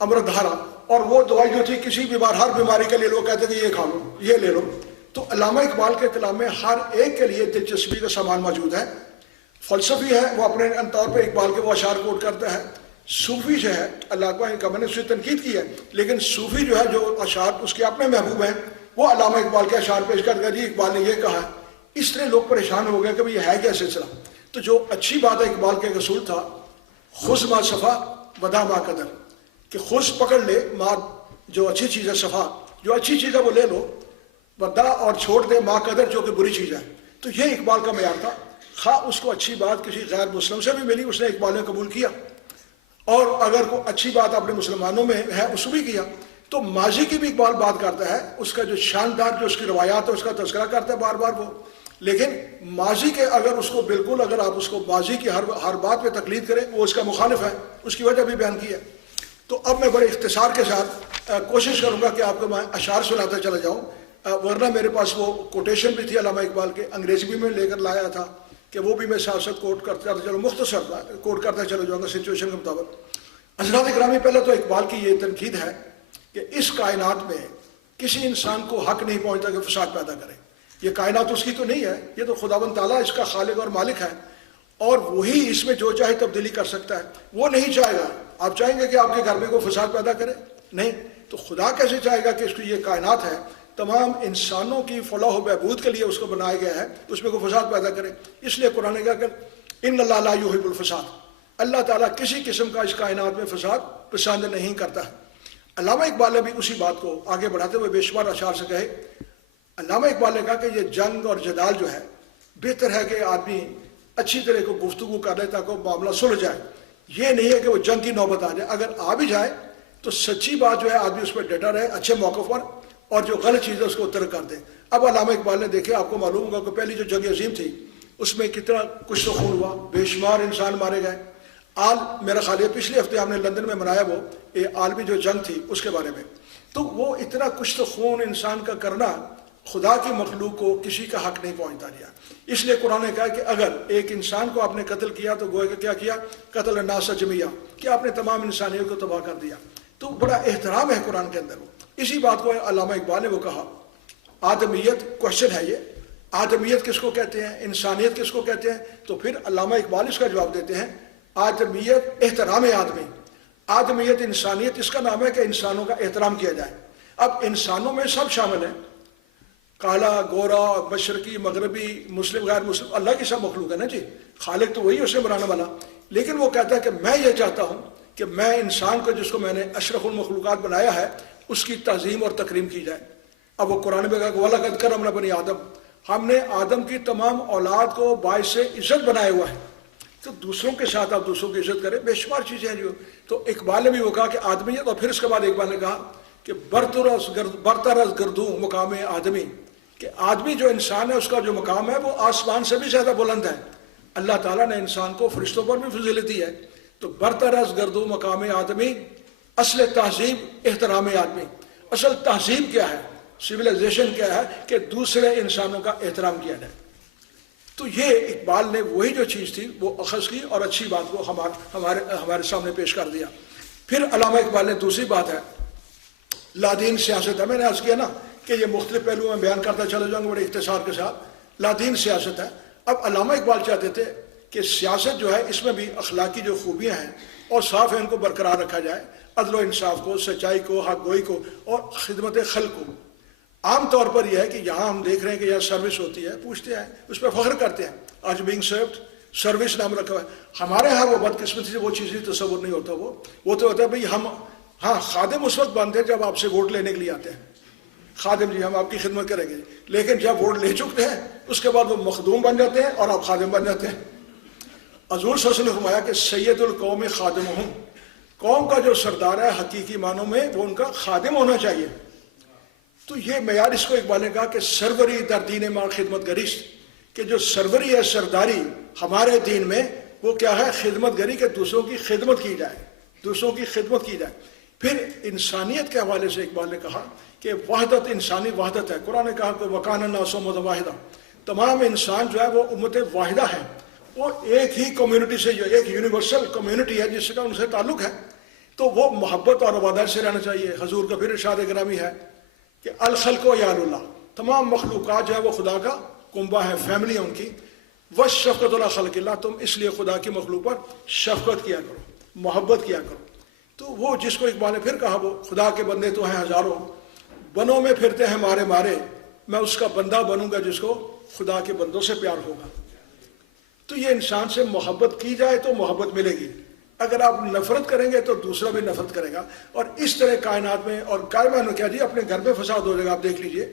امرتدھارا، اور وہ دوائی جو تھی کسی بیمار ہر بیماری کے لیے لوگ کہتے تھے یہ کھا لو یہ لے لو. تو علامہ اقبال کے کلام میں ہر ایک کے لیے دلچسپی کا سامان موجود ہے. فلسفی ہے وہ اپنے طور پہ اقبال کے وہ اشعار کوٹ کرتا ہے. صوفی جو ہے اللہ اقبال کا میں نے اس سے تنقید کی ہے، لیکن صوفی جو ہے جو اشعار اس کے اپنے محبوب ہیں وہ علامہ اقبال کے اشعار پیش کر دیا جی اقبال نے یہ کہا ہے. اس طرح لوگ پریشان ہو گئے کہ یہ ہے کیا سلسلہ. تو جو اچھی بات ہے اقبال کے اصول تھا خذ ما صفا ودا ما قدر، کہ خذ پکڑ لے ما جو اچھی چیز ہے، صفا جو اچھی چیز ہے وہ لے لو، ودا اور چھوڑ دے ما قدر جو کہ بری چیز ہے. تو یہ اقبال کا معیار تھا. خواہ اس کو اچھی بات کسی غیر مسلم سے بھی ملی اس نے اقبال نے قبول کیا، اور اگر کوئی اچھی بات اپنے مسلمانوں میں ہے اس کو بھی کیا. تو ماضی کی بھی اقبال بات کرتا ہے، اس کا جو شاندار جو اس کی روایات ہے اس کا تذکرہ کرتا ہے بار بار وہ. لیکن ماضی کے اگر اس کو بالکل اگر آپ اس کو ماضی کی ہر بات پہ تقلید کریں وہ اس کا مخالف ہے، اس کی وجہ بھی بیان کی ہے. تو اب میں بڑے اختصار کے ساتھ کوشش کروں گا کہ آپ کو میں اشعار سناتا چلا جاؤں، ورنہ میرے پاس وہ کوٹیشن بھی تھی علامہ اقبال کے، انگریزی بھی میں لے کر لایا تھا کہ وہ بھی میں ساتھ ساتھ کوٹ کرتا چلو، مختصر کوٹ کرتا چلا جاؤں گا سچویشن کے مطابق. حضرات اکرامی، پہلے تو اقبال کی یہ تنقید ہے کہ اس کائنات میں کسی انسان کو حق نہیں پہنچتا کہ فساد پیدا کرے. یہ کائنات اس کی تو نہیں ہے، یہ تو خداوند تعالیٰ اس کا خالق اور مالک ہے، اور وہی اس میں جو چاہے تبدیلی کر سکتا ہے. وہ نہیں چاہے گا، آپ چاہیں گے کہ آپ کے گھر میں کوئی فساد پیدا کرے؟ نہیں. تو خدا کیسے چاہے گا کہ اس کی یہ کائنات ہے تمام انسانوں کی فلاح و بہبود کے لیے اس کو بنایا گیا ہے، اس میں کوئی فساد پیدا کرے؟ اس لیے قرآن نے کہا کہ ان اللہ لا یحب الفساد، اللہ تعالیٰ کسی قسم کا اس کائنات میں فساد پسند نہیں کرتا ہے. علامہ اقبال نے بھی اسی بات کو آگے بڑھاتے ہوئے بے شمار اشعار سے کہے. علامہ اقبال نے کہا کہ یہ جنگ اور جدال جو ہے بہتر ہے کہ آدمی اچھی طرح کو گفتگو کر لے تاکہ معاملہ سلجھ جائے. یہ نہیں ہے کہ وہ جنگ کی نوبت آ جائے. اگر آ بھی جائے تو سچی بات جو ہے آدمی اس پہ ڈٹا رہے اچھے موقع پر، اور جو غلط چیز ہے اس کو ترک کر دے. اب علامہ اقبال نے دیکھے، آپ کو معلوم ہوگا کہ پہلی جو جنگ عظیم تھی اس میں کتنا کچھ تو خون ہوا، بے شمار انسان مارے گئے. آل میرا خیال ہے پچھلے ہفتے ہم نے لندن میں منایا وہ عالمی جو جنگ تھی اس کے بارے میں. تو وہ اتنا کچھ تو خون انسان کا کرنا خدا کی مخلوق کو کسی کا حق نہیں پہنچتا دیا. اس لیے قرآن نے کہا کہ اگر ایک انسان کو آپ نے قتل کیا تو گویا کہ کیا کیا؟ قتل الناس جمیعا، کہ آپ نے تمام انسانیت کو تباہ کر دیا. تو بڑا احترام ہے قرآن کے اندر. اسی بات کو علامہ اقبال نے وہ کہا. آدمیت کوشچن ہے، یہ آدمیت کس کو کہتے ہیں، انسانیت کس کو کہتے ہیں؟ تو پھر علامہ اقبال اس کا جواب دیتے ہیں آدمیت احترام آدمی، آدمیت انسانیت اس کا نام ہے کہ انسانوں کا احترام کیا جائے. اب انسانوں میں سب شامل ہیں، کالا گورا مشرقی مغربی مسلم غیر مسلم، اللہ کی سب مخلوق ہے نا جی، خالق تو وہی اسے بنانے والا. لیکن وہ کہتا ہے کہ میں یہ چاہتا ہوں کہ میں انسان کو جس کو میں نے اشرف المخلوقات بنایا ہے اس کی تعظیم اور تکریم کی جائے. اب وہ قرآن میں کہا کہ وَلَقَدْ كَرَّمْنَا بَنِي آدم، ہم نے آدم کی تمام اولاد کو باعث عزت بنایا ہوا ہے. تو دوسروں کے ساتھ آپ دوسروں کی عزت کریں، بے شمار چیزیں ہیں جو. تو اقبال نے بھی وہ کہا کہ آدمیت، اور پھر اس کے بعد اقبال نے کہا کہ برتر از گردوں مقام آدمی، کہ آدمی جو انسان ہے اس کا جو مقام ہے وہ آسمان سے بھی زیادہ بلند ہے. اللہ تعالیٰ نے انسان کو فرشتوں پر بھی فضیلت دی ہے. تو برتر از گردوں مقام آدمی، اصل تہذیب احترام آدمی. اصل تہذیب کیا ہے، سویلائزیشن کیا ہے کہ دوسرے انسانوں کا احترام کیا جائے. تو یہ اقبال نے وہی جو چیز تھی وہ اخذ کی اور اچھی بات کو ہمارے سامنے پیش کر دیا. پھر علامہ اقبال نے دوسری بات ہے لادین سیاست ہے. میں نے عرض کیا نا کہ یہ مختلف پہلو میں بیان کرتا چلا جاؤں گا بڑے اختصار کے ساتھ. لادین سیاست ہے. اب علامہ اقبال چاہتے تھے کہ سیاست جو ہے اس میں بھی اخلاقی جو خوبیاں ہیں اور صاف ہیں ان کو برقرار رکھا جائے، عدل و انصاف کو، سچائی کو، حق گوئی کو اور خدمت خلق کو. عام طور پر یہ ہے کہ یہاں ہم دیکھ رہے ہیں کہ یہاں سروس ہوتی ہے، پوچھتے ہیں، اس پہ فخر کرتے ہیں، آج بینگ سروڈ، سروس نام رکھا ہوا ہے. ہمارے ہاں وہ بدقسمتی سے وہ چیز ہی تصور نہیں ہوتا. وہ تو ہوتا ہے بھئی ہم ہاں خادم اس وقت بنتے ہیں جب آپ سے ووٹ لینے کے لیے آتے ہیں. خادم جی ہم آپ کی خدمت کریں گے، لیکن جب ووٹ لے چکتے ہیں اس کے بعد وہ مخدوم بن جاتے ہیں اور آپ خادم بن جاتے ہیں. حضور صلی اللہ علیہ وسلم نے فرمایا کہ سید القوم خادمہم، قوم کا جو سردار ہے حقیقی معنوں میں وہ ان کا خادم ہونا چاہیے. تو یہ معیار اس کو اقبال نے کہا کہ سروری در دین ما خدمت گریست، کہ جو سروری ہے سرداری ہمارے دین میں وہ کیا ہے؟ خدمت گری، کہ دوسروں کی خدمت کی جائے، دوسروں کی خدمت کی جائے. پھر انسانیت کے حوالے سے اقبال نے کہا کہ وحدت، انسانی وحدت ہے. قرآن نے کہا کہ وَكَانَ النَّاسُ أُمَّةً وَاحِدَةً، تمام انسان جو ہے وہ امت واحدہ ہے، وہ ایک ہی کمیونٹی سے، جو ایک یونیورسل کمیونٹی ہے جس کا ان سے تعلق ہے. تو وہ محبت اور وفاداری سے رہنا چاہیے. حضور کا پھر ارشاد گرامی ہے کہ الخلق و یال اللہ، تمام مخلوقات جو ہے وہ خدا کا کنبہ ہے، فیملی ہے ان کی. وشفقۃ اللہ خلق اللہ، تم اس لیے خدا کی مخلوق پر شفقت کیا کرو، محبت کیا کرو. تو وہ جس کو اقبال نے پھر کہا وہ خدا کے بندے تو ہیں ہزاروں، بنوں میں پھرتے ہیں مارے مارے، میں اس کا بندہ بنوں گا جس کو خدا کے بندوں سے پیار ہوگا. تو یہ انسان سے محبت کی جائے تو محبت ملے گی، اگر آپ نفرت کریں گے تو دوسرا بھی نفرت کرے گا. اور اس طرح کائنات میں، اور کائنات میں کیا جی اپنے گھر میں فساد ہو جائے گا. آپ دیکھ لیجئے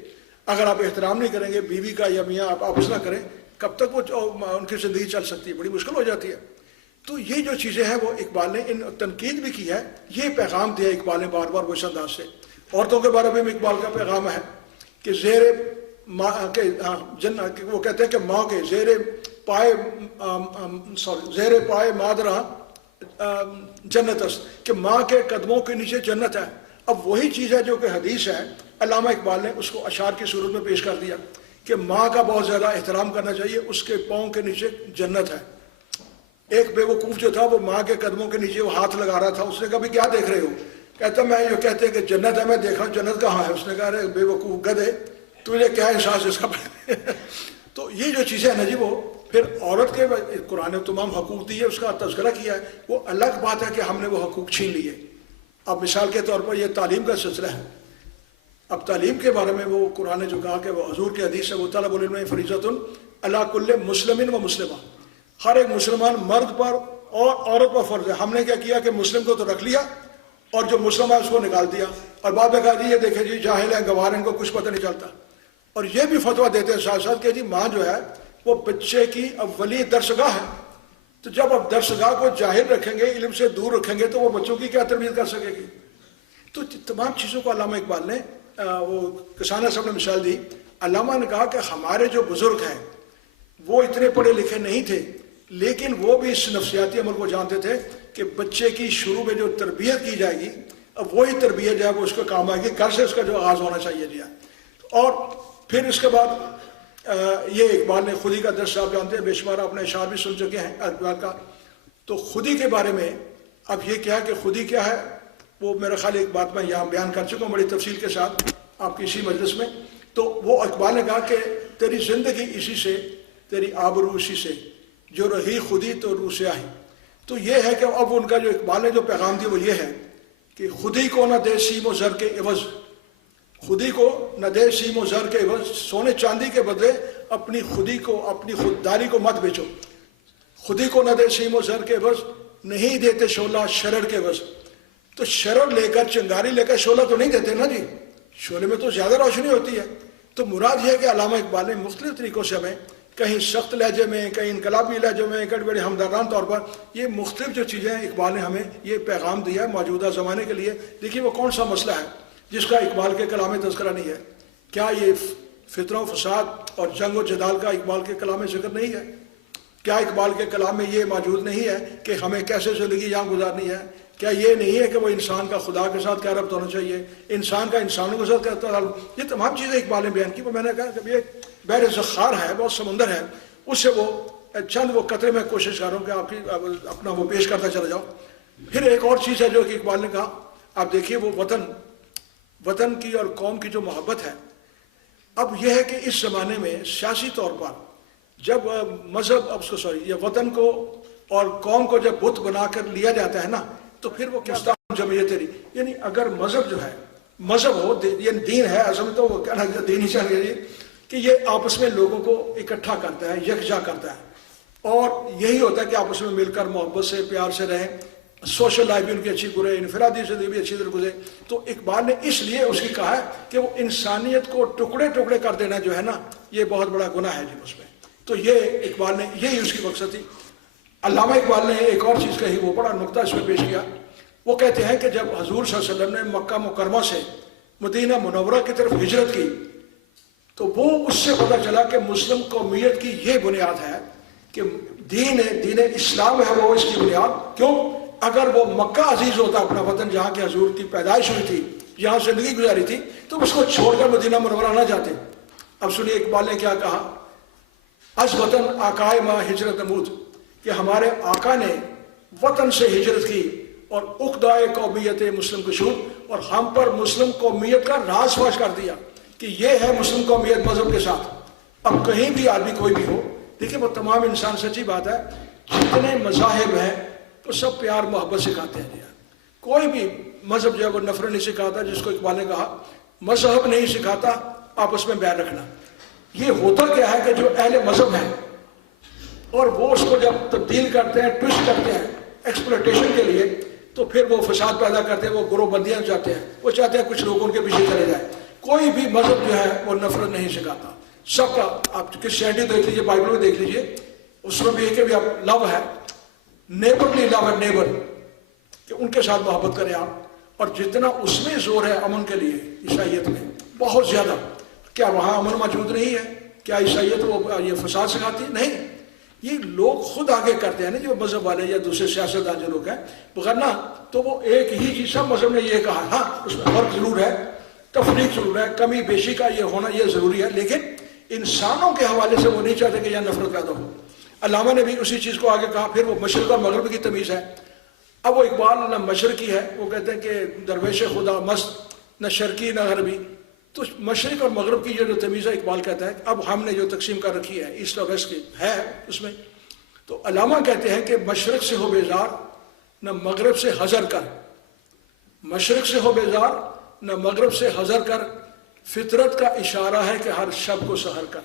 اگر آپ احترام نہیں کریں گے بیوی کا یا میاں آپ آپس نہ کریں، کب تک وہ ان کی زندگی چل سکتی ہے؟ بڑی مشکل ہو جاتی ہے. تو یہ جو چیزیں ہیں وہ اقبال نے ان تنقید بھی کی ہے، یہ پیغام دیا اقبال نے بار بار وہ اس انداز سے. عورتوں کے بارے میں بھی اقبال کا پیغام ہے کہ زیر ماں کے وہ کہتے ہیں کہ ماں کے زیر پائے مادرہ جنت است، کہ ماں کے قدموں کے نیچے جنت ہے. اب وہی چیز ہے جو کہ حدیث ہے، علامہ اقبال نے اس کو اشعار کی صورت میں پیش کر دیا کہ ماں کا بہت زیادہ احترام کرنا چاہیے، اس کے پاؤں کے نیچے جنت ہے. ایک بے وقوف جو تھا وہ ماں کے قدموں کے نیچے وہ ہاتھ لگا رہا تھا. اس نے کہا بھی کیا دیکھ رہے ہو؟ کہتا میں یہ کہتے ہیں کہ جنت ہے، میں دیکھا جنت کہاں ہے. اس نے کہا ارے بے وقوف گدھے، تجھے کیا احساس اس کا؟ تو یہ جو چیزیں ہیں نا جی، وہ پھر عورت کے قرآن نے تمام حقوق دیے، اس کا تذکرہ کیا ہے. وہ الگ بات ہے کہ ہم نے وہ حقوق چھین لیے. اب مثال کے طور پر یہ تعلیم کا سلسلہ ہے. اب تعلیم کے بارے میں وہ قرآن نے جو کہا کہ وہ حضور کی حدیث ہے، وہ طلب العلم فریضۃ علی کل مسلم و مسلمہ، ہر ایک مسلمان مرد پر اور عورت پر فرض ہے. ہم نے کیا کیا کہ مسلم کو تو رکھ لیا اور جو مسلم ہے اس کو نکال دیا، اور بعد میں کہا جی یہ دیکھیں جی جاہل ہیں، گوار ہیں، ان کو کچھ پتہ نہیں چلتا. اور یہ بھی فتویٰ دیتے ہیں ساتھ ساتھ کہ جی ماں جو ہے وہ بچے کی اولی درسگاہ ہے. تو جب آپ درسگاہ کو جاہل رکھیں گے، علم سے دور رکھیں گے، تو وہ بچوں کی کیا تربیت کر سکے گی؟ تو تمام چیزوں کو علامہ اقبال نے وہ کسانہ صاحب نے مثال دی. علامہ نے کہا کہ ہمارے جو بزرگ ہیں وہ اتنے پڑھے لکھے نہیں تھے، لیکن وہ بھی اس نفسیاتی عمل کو جانتے تھے کہ بچے کی شروع میں جو تربیت کی جائے گی، اب وہی تربیت جو ہے وہ اس کو کام آئے گی، گھر سے اس کا جو آغاز ہونا چاہیے جی. اور پھر اس کے بعد یہ اقبال نے خودی کا درس آپ جانتے ہیں، بے شمار آپ نے اشعار بھی سن چکے ہیں اقبال کا. تو خودی کے بارے میں اب یہ کیا کہ خودی کیا ہے وہ میرا خیال ایک بات میں یہاں بیان کر چکا ہوں بڑی تفصیل کے ساتھ آپ کی اسی مجلس میں. تو وہ اقبال نے کہا کہ تیری زندگی اسی سے، تیری آبرو اسی سے، جو رہی خودی تو روح سے آئی. تو یہ ہے کہ اب ان کا جو اقبال نے جو پیغام دیا وہ یہ ہے کہ خودی کو نہ دے سیم و زر کے عوض، خودی کو نہ دے سیم و زر کے عوض، سونے چاندی کے بدلے اپنی خودی کو، اپنی خودداری کو مت بیچو. خودی کو نہ دے سیم و زر کے عوض، نہیں دیتے شعلہ شرر کے عوض. تو شرر لے کر، چنگاری لے کر شعلہ تو نہیں دیتے نا جی، شعلے میں تو زیادہ روشنی ہوتی ہے. تو مراد یہ ہے کہ علامہ اقبال نے مختلف طریقوں سے ہمیں، کہیں سخت لہجے میں، کہیں انقلابی لہجوں میں، کہیں بڑے ہمدردانہ طور پر، یہ مختلف جو چیزیں اقبال نے ہمیں یہ پیغام دیا ہے موجودہ زمانے کے لیے. دیکھیے وہ کون سا مسئلہ ہے جس کا اقبال کے کلام میں تذکرہ نہیں ہے؟ کیا یہ فتنہ و فساد اور جنگ و جدال کا اقبال کے کلام میں ذکر نہیں ہے؟ کیا اقبال کے کلام میں یہ موجود نہیں ہے کہ ہمیں کیسے زندگی یہاں گزارنی ہے؟ کیا یہ نہیں ہے کہ وہ انسان کا خدا کے ساتھ کیا ربط ہونا چاہیے، انسان کا انسانوں کے ساتھ کیا تعلق؟ یہ تمام چیزیں اقبال نے بیان کی. وہ میں نے کہا کہ یہ بحر ذخار ہے، بہت سمندر ہے، اس سے وہ چند وہ قطرے میں کوشش کر رہا ہوں کہ آپ کی اپنا وہ پیش کرتا چلا جاؤ. پھر ایک اور چیز ہے جو کہ اقبال نے کہا، آپ دیکھیے وہ وطن کی اور قوم کی جو محبت ہے. اب یہ ہے کہ اس زمانے میں سیاسی طور پر جب مذہب یا وطن کو اور قوم کو جب بت بنا کر لیا جاتا ہے نا، تو پھر وہ کیا جمعیت تیری، یعنی اگر مذہب جو ہے، مذہب ہو یعنی دین ہے اصل میں، تو وہ کہنا دین ہی چاہیے کہ یہ آپس میں لوگوں کو اکٹھا کرتا ہے، یکجا کرتا ہے، اور یہی ہوتا ہے کہ آپس میں مل کر محبت سے، پیار سے رہیں. سوشل لائف بھی ان کی اچھی گزرے، انفرادی زندگی بھی اچھی طرح گزرے. تو اقبال نے اس لیے اس کی کہا ہے کہ وہ انسانیت کو ٹکڑے ٹکڑے کر دینا جو ہے نا، یہ بہت بڑا گناہ ہے جی اس میں. تو یہ اقبال نے، یہی اس کی مقصد تھی. علامہ اقبال نے ایک اور چیز کہی، وہ بڑا نقطہ اس میں پیش کیا. وہ کہتے ہیں کہ جب حضور صلی اللہ علیہ وسلم نے مکہ مکرمہ سے مدینہ منورہ کی طرف ہجرت کی، تو وہ اس سے پتہ چلا کہ مسلم قومیت کی یہ بنیاد ہے کہ دین اسلام ہے وہ اس کی بنیاد. کیوں؟ اگر وہ مکہ عزیز ہوتا، اپنا وطن جہاں کے حضور کی پیدائش ہوئی تھی، جہاں زندگی گزاری تھی، تو اس کو چھوڑ کر مدینہ منورہ نہ جاتے. اب سنیے اقبال نے کیا کہا، از وطن آقائے ماں ہجرت نمود، کہ ہمارے آقا نے وطن سے ہجرت کی اور عقدۂ قومیت مسلم کشور، اور ہم پر مسلم قومیت کا راز فاش کر دیا کہ یہ ہے مسلم قومیت مذہب کے ساتھ۔ اب کہیں بھی آدمی کوئی بھی ہو، دیکھیں وہ تمام انسان، سچی بات ہے جتنے مذاہب ہیں وہ سب پیار محبت سکھاتے ہیں۔ کوئی بھی مذہب جو ہے وہ نفرت نہیں سکھاتا، جس کو اقبال نے کہا مذہب نہیں سکھاتا آپس میں بیان رکھنا۔ یہ ہوتا کیا ہے کہ جو اہل مذہب ہیں اور وہ اس کو جب تبدیل کرتے ہیں، ٹوسٹ کرتے ہیں ایکسپلوٹیشن کے لیے، تو پھر وہ فساد پیدا کرتے ہیں، وہ گروہ بندیاں چاہتے ہیں، وہ چاہتے ہیں کچھ لوگ ان کے پیچھے چلے جائیں۔ کوئی بھی مذہب جو ہے وہ نفرت نہیں سکھاتا، سب کا۔ آپ کرسچینٹی دیکھ لیجیے، بائبل میں دیکھ لیجیے، اس میں بھی ہے کہ بھی آپ لو ہے، نیبرلی لو ہے، نیبر، کہ ان کے ساتھ محبت کریں آپ۔ اور جتنا اس میں زور ہے امن کے لیے عیسائیت میں بہت زیادہ، کیا وہاں امن موجود نہیں ہے؟ کیا عیسائیت وہ یہ فساد سکھاتی ہے؟ نہیں، یہ لوگ خود آگے کرتے ہیں نا، جو مذہب والے یا دوسرے سیاستدان جو لوگ ہیں، وغیرہ تو وہ ایک ہی چیز، سب مذہب نے یہ کہا، ہاں اس میں فرق ضرور ہے، تفریق ضرور ہے، کمی بیشی کا یہ ہونا یہ ضروری ہے، لیکن انسانوں کے حوالے سے وہ نہیں چاہتے کہ یہاں نفرت پیدا ہو۔ علامہ نے بھی اسی چیز کو آگے کہا۔ پھر وہ مشرق اور مغرب کی تمیز ہے۔ اب وہ اقبال نہ مشرقی ہے، وہ کہتے ہیں کہ درویش خدا مست، نہ شرقی نہ غربی، تو مشرق اور مغرب کی جو تمیز ہے اقبال کہتا ہے اب ہم نے جو تقسیم کر رکھی ہے ایسٹ اور ویسٹ کی ہے اس میں، تو علامہ کہتے ہیں کہ مشرق سے ہو بیزار نہ مغرب سے حذر کر، مشرق سے ہو بیزار نہ مغرب سے حذر کر، فطرت کا اشارہ ہے کہ ہر شب کو سحر کر۔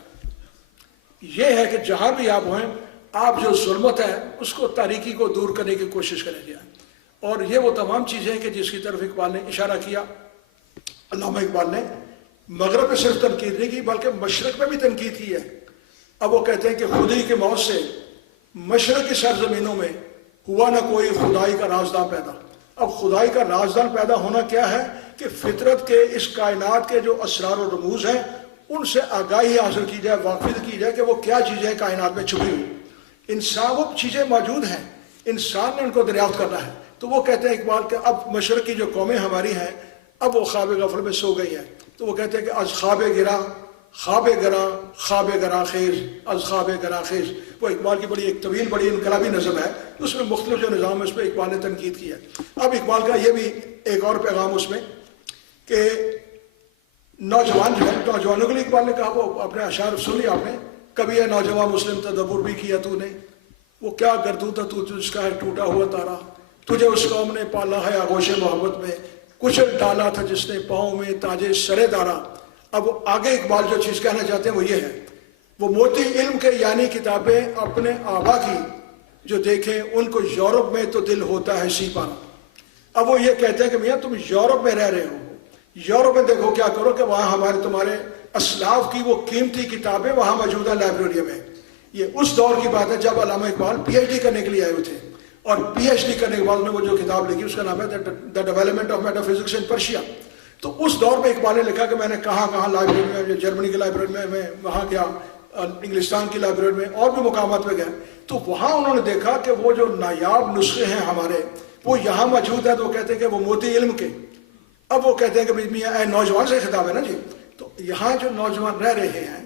یہ ہے کہ جہاں بھی آپ ہوئیں، آپ جو ظلمت ہے اس کو، تاریکی کو دور کرنے کی کوشش کریں گے۔ اور یہ وہ تمام چیزیں کہ جس کی طرف اقبال نے اشارہ کیا۔ علامہ اقبال نے مغرب میں صرف تنقید نہیں کی بلکہ مشرق میں بھی تنقید کی ہے۔ اب وہ کہتے ہیں کہ خودی کی موت سے مشرق کی سرزمینوں میں ہوا نہ کوئی خدائی کا رازداں پیدا۔ اب خدائی کا رازداں پیدا ہونا کیا ہے کہ فطرت کے، اس کائنات کے جو اسرار و رموز ہیں ان سے آگاہی حاصل کی جائے، واقف کی جائے کہ وہ کیا چیزیں کائنات میں چھپی ہوئی۔ انسان، وہ چیزیں موجود ہیں، انسان نے ان کو دریافت کرنا ہے۔ تو وہ کہتے ہیں اقبال کہ اب مشرق کی جو قومیں ہماری ہیں اب وہ خواب غفلت میں سو گئی ہیں، تو وہ کہتے ہیں کہ از خواب گراں خواب گراں خواب گراں خیز، از خواب گراں خیز۔ وہ اقبال کی بڑی ایک طویل بڑی انقلابی نظم ہے، اس میں مختلف جو نظام ہے اس پہ اقبال نے تنقید کی ہے۔ اب اقبال کا یہ بھی ایک اور پیغام اس میں کہ نوجوان جو ہے، نوجوانوں کے لیے اقبال نے کہا، وہ اپنے اشعار سن لیا آپ نے، کبھی ہے نوجوان مسلم تدبر بھی کیا تو نے، وہ کیا گردوں تھا تو جس کا ہے ٹوٹا ہوا تارا، تجھے اس قوم نے پالا ہے آغوش محبت میں، کچل ڈالا تھا جس نے پاؤں میں تاجے سرے دارا۔ اب آگے اقبال جو چیز کہنا چاہتے ہیں وہ یہ ہے، وہ موتی علم کے یعنی کتابیں اپنے آبا کی جو دیکھیں ان کو یورپ میں تو دل ہوتا ہے سی پارا۔ اب وہ یہ کہتے ہیں کہ میاں تم یورپ میں رہ رہے ہو، یورپ میں دیکھو کیا کرو کہ وہاں ہمارے تمہارے اسلاف کی وہ قیمتی کتابیں وہاں موجود ہیں لائبریری میں۔ یہ اس دور کی بات ہے جب علامہ اقبال پی ایچ ڈی کرنے کے لیے آئے ہوئے تھے، اور پی ایچ ڈی کرنے کے بعد انہوں نے وہ جو کتاب لکھی اس کا نام ہے the development of meta physics in Persia. تو اس دور میں اقبال نے لکھا کہ میں نے کہاں کہاں لائبریری میں، جرمنی کی لائبریری میں وہاں گیا، انگلستان کی لائبریری میں اور بھی مقامات پہ گئے، تو وہاں انہوں نے دیکھا کہ وہ جو نایاب نسخے ہیں ہمارے وہ یہاں موجود ہیں۔ تو وہ کہتے ہیں کہ وہ موتی علم کے، اب وہ کہتے ہیں کہ میاں اے نوجوان سے خطاب ہے نا جی، تو یہاں جو نوجوان رہ رہے ہیں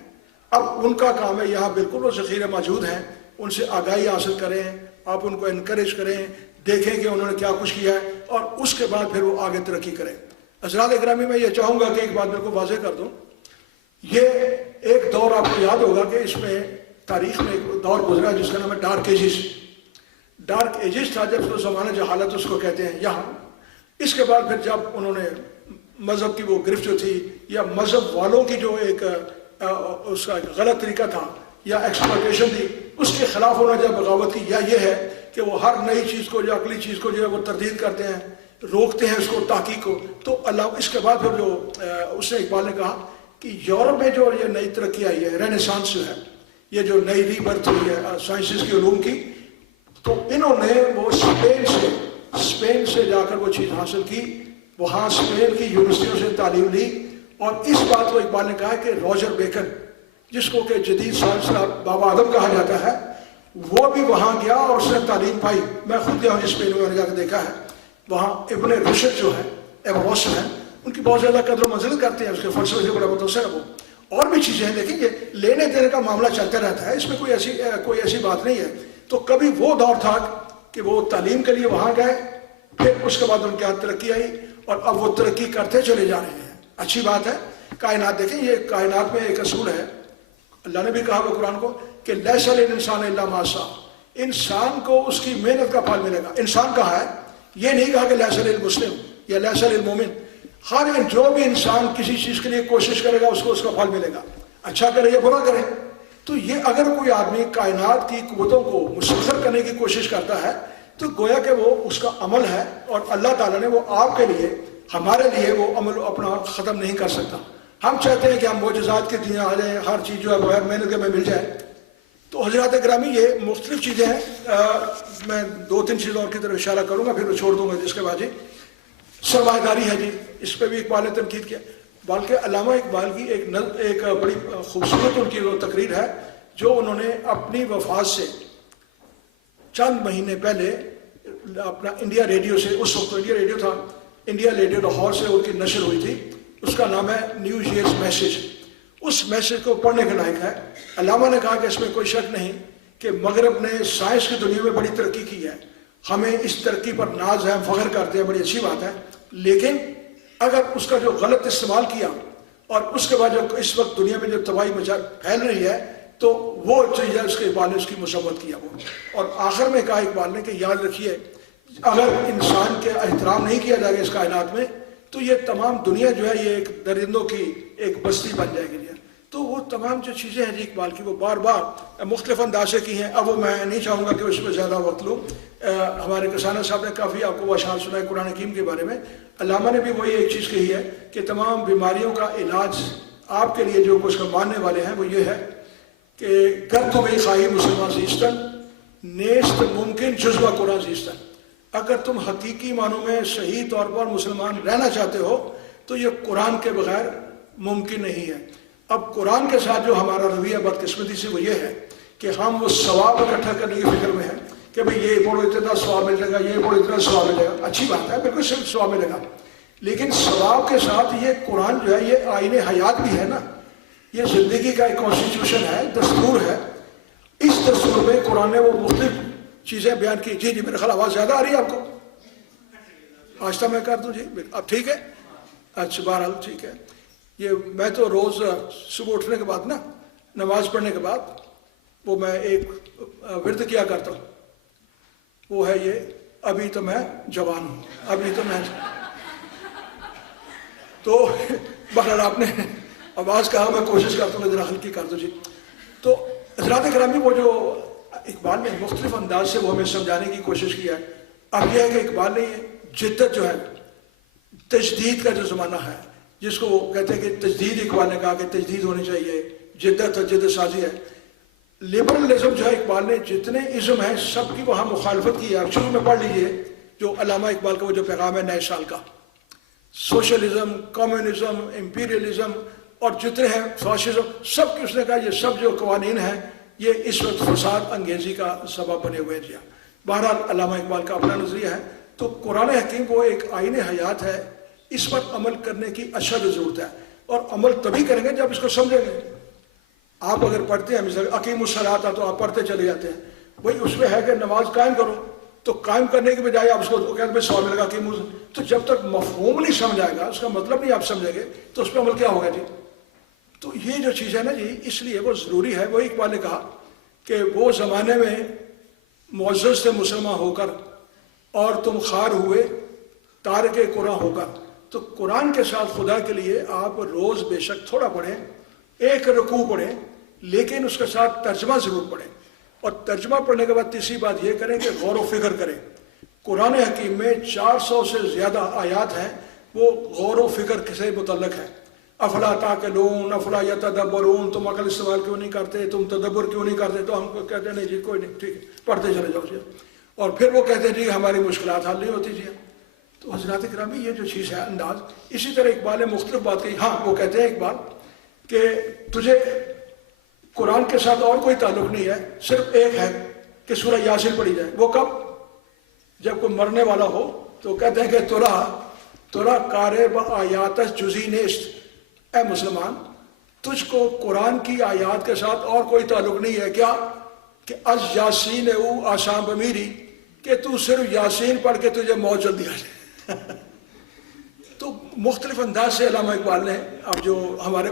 اب ان کا کام ہے، یہاں بالکل وہ ذخیرے موجود ہیں، ان سے آگاہی حاصل کریں، آپ ان کو انکریج کریں، دیکھیں کہ انہوں نے کیا کچھ کیا ہے، اور اس کے بعد پھر وہ آگے ترقی کریں۔ حضرات اکرامی، میں یہ چاہوں گا کہ ایک بات بالکل واضح کر دوں، یہ ایک دور آپ کو یاد ہوگا کہ اس میں تاریخ میں ایک دور گزرا جس کا نام ہے ڈارک ایجز۔ ڈارک ایجز تھا جب تو زمانہ جہالت اس کو کہتے ہیں یہاں۔ اس کے بعد پھر جب انہوں نے مذہب کی وہ گرفت جو تھی یا مذہب والوں کی جو ایک اس کا ایک غلط طریقہ تھا یا ایکسپلوٹیشن تھی، اس کے خلاف انہوں نے جب بغاوت کی، یا یہ ہے کہ وہ ہر نئی چیز کو جو عقلی چیز کو جو ہے وہ تردید کرتے ہیں، روکتے ہیں اس کو، تحقیق کو، تو اللہ اس کے بعد پھر جو اس نے اقبال نے کہا کہ یورپ میں جو یہ نئی ترقی آئی ہے، رینیسانس جو ہے، یہ جو نئی ری برتھ ہوئی ہے سائنسز کی، علوم کی، تو انہوں نے وہ اسپین سے جا کر وہ چیز حاصل کی، وہاں اسپین کی یونیورسٹیوں سے تعلیم لی، اور اس بات کو اقبال نے کہا کہ روجر بیکن، جس کو کہ جدید سائنس کا بابا آدم کہا جاتا ہے، وہ بھی وہاں گیا اور اس نے تعلیم پائی۔ میں خود گیا ہوں اسپین میں، جا کے دیکھا ہے وہاں ابن رشد جو ہے، ایبروس ہیں، ان کی بہت زیادہ قدر و منزلت کرتے ہیں، اس کے فلسفے سے بڑا متاثر ہے وہ، اور بھی چیزیں ہیں۔ دیکھیں یہ لینے دینے کا معاملہ چلتا رہتا ہے، اس میں کوئی ایسی بات نہیں ہے۔ تو کبھی وہ دور تھا کہ وہ تعلیم کے لیے وہاں گئے، پھر اس کے بعد ان کے ہاتھ ترقی آئی اور اب وہ ترقی کرتے چلے جا رہے ہیں. اچھی بات ہے. کائنات دیکھیں، یہ کائنات میں ایک اصول ہے، اللہ نے بھی کہا وہ قرآن کو کہ لیس للانسان الا ما سعی، انسان کو اس کی محنت کا پھل ملے گا. انسان کہا ہے، یہ نہیں کہا کہ لیس للمسلم یا لیس للمومن. ہر جو بھی انسان کسی چیز کے لیے کوشش کرے گا اس کو اس کا پھل ملے گا، اچھا کرے یا برا کرے. تو یہ اگر کوئی آدمی کائنات کی قوتوں کو مسخر کرنے کی کوشش کرتا ہے تو گویا کہ وہ اس کا عمل ہے، اور اللہ تعالیٰ نے وہ آپ کے لیے، ہمارے لیے وہ عمل اپنا ختم نہیں کر سکتا. ہم چاہتے ہیں کہ ہم معجزات کی دنیا آ جائیں، ہر چیز جو ہے بغیر محنت کے ہمیں مل جائے. تو حضرات گرامی یہ مختلف چیزیں ہیں. میں 2-3 چیزوں کی طرف اشارہ کروں گا پھر وہ چھوڑ دوں گا. جس کے بعد جی سرمایہ داری ہے جی، اس پہ بھی اقبال نے تنقید کیا. بلکہ علامہ اقبال کی ایک بڑی خوبصورت ان کی وہ تقریر ہے جو انہوں نے اپنی وفات سے چند مہینے پہلے اپنا انڈیا ریڈیو سے، اس وقت انڈیا ریڈیو تھا، انڈیا ریڈیو لاہور سے ان کی نشر ہوئی تھی. اس کا نام ہے نیو ایئرز میسج. اس میسج کو پڑھنے کے لائق ہے. علامہ نے کہا کہ اس میں کوئی شک نہیں کہ مغرب نے سائنس کی دنیا میں بڑی ترقی کی ہے، ہمیں اس ترقی پر ناز ہے، ہم فخر کرتے ہیں، بڑی اچھی بات ہے. لیکن اگر اس کا جو غلط استعمال کیا اور اس کے بعد جو اس وقت دنیا میں جو تباہی پھیل رہی ہے تو وہ چیز ہے اس کے اقبال نے اس کی مذمت کیا. وہ اور آخر میں کہا اقبال نے کہ یاد رکھیے اگر انسان کے احترام نہیں کیا جائے گا اس کائنات میں تو یہ تمام دنیا جو ہے یہ ایک درندوں کی ایک بستی بن جائے گی. تو وہ تمام جو چیزیں ہیں جی اقبال کی وہ بار بار مختلف انداز سے کی ہیں. اب وہ میں نہیں چاہوں گا کہ اس پہ زیادہ وقت لوں. ہمارے کسانہ صاحب نے کافی آپ کو اشعار سنا ہے قرآن حکیم کے بارے میں. علامہ نے بھی وہی ایک چیز کہی ہے کہ تمام بیماریوں کا علاج آپ کے لیے جو کچھ ماننے والے ہیں وہ یہ ہے کہ گر تو بے خواہی مسلمان زیستن نیست ممکن جزوہ قرآن زیستن. اگر تم حقیقی معنوں میں صحیح طور پر مسلمان رہنا چاہتے ہو تو یہ قرآن کے بغیر ممکن نہیں ہے. اب قرآن کے ساتھ جو ہمارا رویہ بدقسمتی سے وہ یہ ہے کہ ہم وہ ثواب اکٹھا کرنے کی فکر میں ہیں کہ بھئی یہ پڑھو اتنا ثواب مل جائے گا، یہ پڑھو اتنا ثواب ملے گا. اچھی بات ہے، بالکل صرف ثواب ملے گا، لیکن ثواب کے ساتھ یہ قرآن جو ہے یہ آئین حیات بھی ہے نا، یہ زندگی کا ایک کانسٹیٹیوشن ہے، دستور ہے. اس دستور میں قرآن نے وہ مختلف چیزیں بیان کی. جی میرے خیال آواز زیادہ آ رہی ہے آپ کو؟ آہستہ میں کر دوں جی؟ اب ٹھیک ہے؟ اچھا بہرحال ٹھیک ہے. یہ میں تو روز صبح اٹھنے کے بعد نا نماز پڑھنے کے بعد وہ میں ایک ورد کیا کرتا ہوں، وہ ہے یہ ابھی تو میں جوان ہوں، ابھی تو میں تو بہرحال آپ نے آواز کہا، میں کوشش کرتا ہوں ذرا ہلکی کر دو جی. تو حضرات گرامی وہ جو اقبال نے مختلف انداز سے وہ ہمیں سمجھانے کی کوشش کی ہے. اب یہ ہے کہ اقبال نے یہ جدت جو ہے تجدید کا جو زمانہ ہے جس کو وہ کہتے ہیں کہ تجدید، اقبال نے کہا کہ تجدید ہونی چاہیے، جدت اور جدت سازی ہے. لبرلزم جو ہے اقبال نے جتنے ازم ہیں سب کی وہاں مخالفت کی ہے. آپ شروع میں پڑھ لیجئے جو علامہ اقبال کا وہ جو پیغام ہے نئے سال کا، سوشلزم، کمیونزم، امپیریلزم اور جتنے ہیں فاشزم، سب کی اس نے کہا یہ سب جو قوانین ہیں یہ اس وقت فساد انگیزی کا سبب بنے ہوئے ہیں. بہرحال علامہ اقبال کا اپنا نظریہ ہے. تو قرآن حکیم وہ ایک آئین حیات ہے، اس پر عمل کرنے کی اشد ضرورت ہے، اور عمل تبھی کریں گے جب اس کو سمجھیں گے. آپ اگر پڑھتے ہیں مثلا اقیم الصلاۃ تو آپ پڑھتے چلے جاتے ہیں، وہی اس میں ہے کہ نماز قائم کرو، تو قائم کرنے کے بجائے آپ اس کو کہتے ہیں سوال ملے گا اقیم، تو جب تک مفہوم نہیں سمجھ آئے گا، اس کا مطلب نہیں آپ سمجھیں گے تو اس پہ عمل کیا ہوگا جی. تو یہ جو چیز ہے نا جی اس لیے وہ ضروری ہے. وہی اقبال نے کہا کہ وہ زمانے میں معزز سے مسلمان ہو کر اور تم خار ہوئے تارک قرآن ہو کر. تو قرآن کے ساتھ خدا کے لیے آپ روز بے شک تھوڑا پڑھیں، ایک رکوع پڑھیں، لیکن اس کے ساتھ ترجمہ ضرور پڑھیں. اور ترجمہ پڑھنے کے بعد تیسری بات یہ کریں کہ غور و فکر کریں. قرآن حکیم میں 400 سے زیادہ آیات ہیں وہ غور و فکر سے متعلق ہے. افلا تعقلون، افلا یتدبرون، تم عقل استعمال کیوں نہیں کرتے، تم تدبر کیوں نہیں کرتے. تو ہم کو کہتے ہیں نہیں جی کوئی نہیں، ٹھیک ہے پڑھتے چلے جاؤ جی. اور پھر وہ کہتے ہیں جی ہماری مشکلات حل نہیں ہوتی جی. تو حضرات کرامی یہ جو چیز ہے انداز. اسی طرح اقبال نے مختلف بات کی. ہاں وہ کہتے ہیں اقبال کہ تجھے قرآن کے ساتھ اور کوئی تعلق نہیں ہے، صرف ایک ہے کہ سورہ یاسین پڑھی جائے. وہ کب؟ جب کوئی مرنے والا ہو. تو کہتے ہیں کہ تورا کارے با آیات جزی نیست، اے مسلمان تجھ کو قرآن کی آیات کے ساتھ اور کوئی تعلق نہیں ہے. کیا کہ از یاسین او آسام بمیری، کہ تو صرف یاسین پڑھ کے تجھے موت جلدی آ جائے. تو مختلف انداز سے علامہ اقبال نے، اب جو ہمارے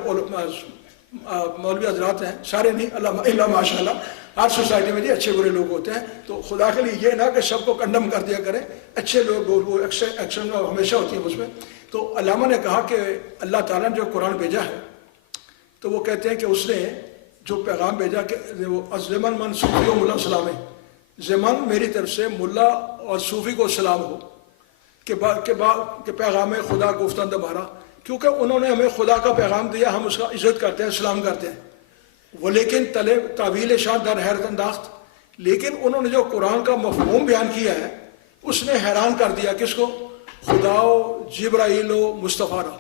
مولوی حضرات ہیں سارے نہیں، اللہ ماشاء اللہ، ہر سوسائٹی میں جی اچھے برے لوگ ہوتے ہیں، تو خدا کے لیے یہ نہ کہ سب کو کنڈم کر دیا کریں، اچھے لوگ وہ ایکشن ہمیشہ ہوتی ہیں اس میں. تو علامہ نے کہا کہ اللہ تعالیٰ نے جو قرآن بھیجا ہے تو وہ کہتے ہیں کہ اس نے جو پیغام بھیجا کہ ضمن من صوفی و ملا سلام، ضمن میری طرف سے ملا اور صوفی کو سلام ہو کہ پیغام خدا گفتند ہمارا، کیونکہ انہوں نے ہمیں خدا کا پیغام دیا، ہم اس کا عزت کرتے ہیں، سلام کرتے ہیں. وہ لیکن تعویل شان در حیرت انداخت، لیکن انہوں نے جو قرآن کا مفہوم بیان کیا ہے اس نے حیران کر دیا. کس کو؟ خدا و جبرائیل و مصطفیٰ را.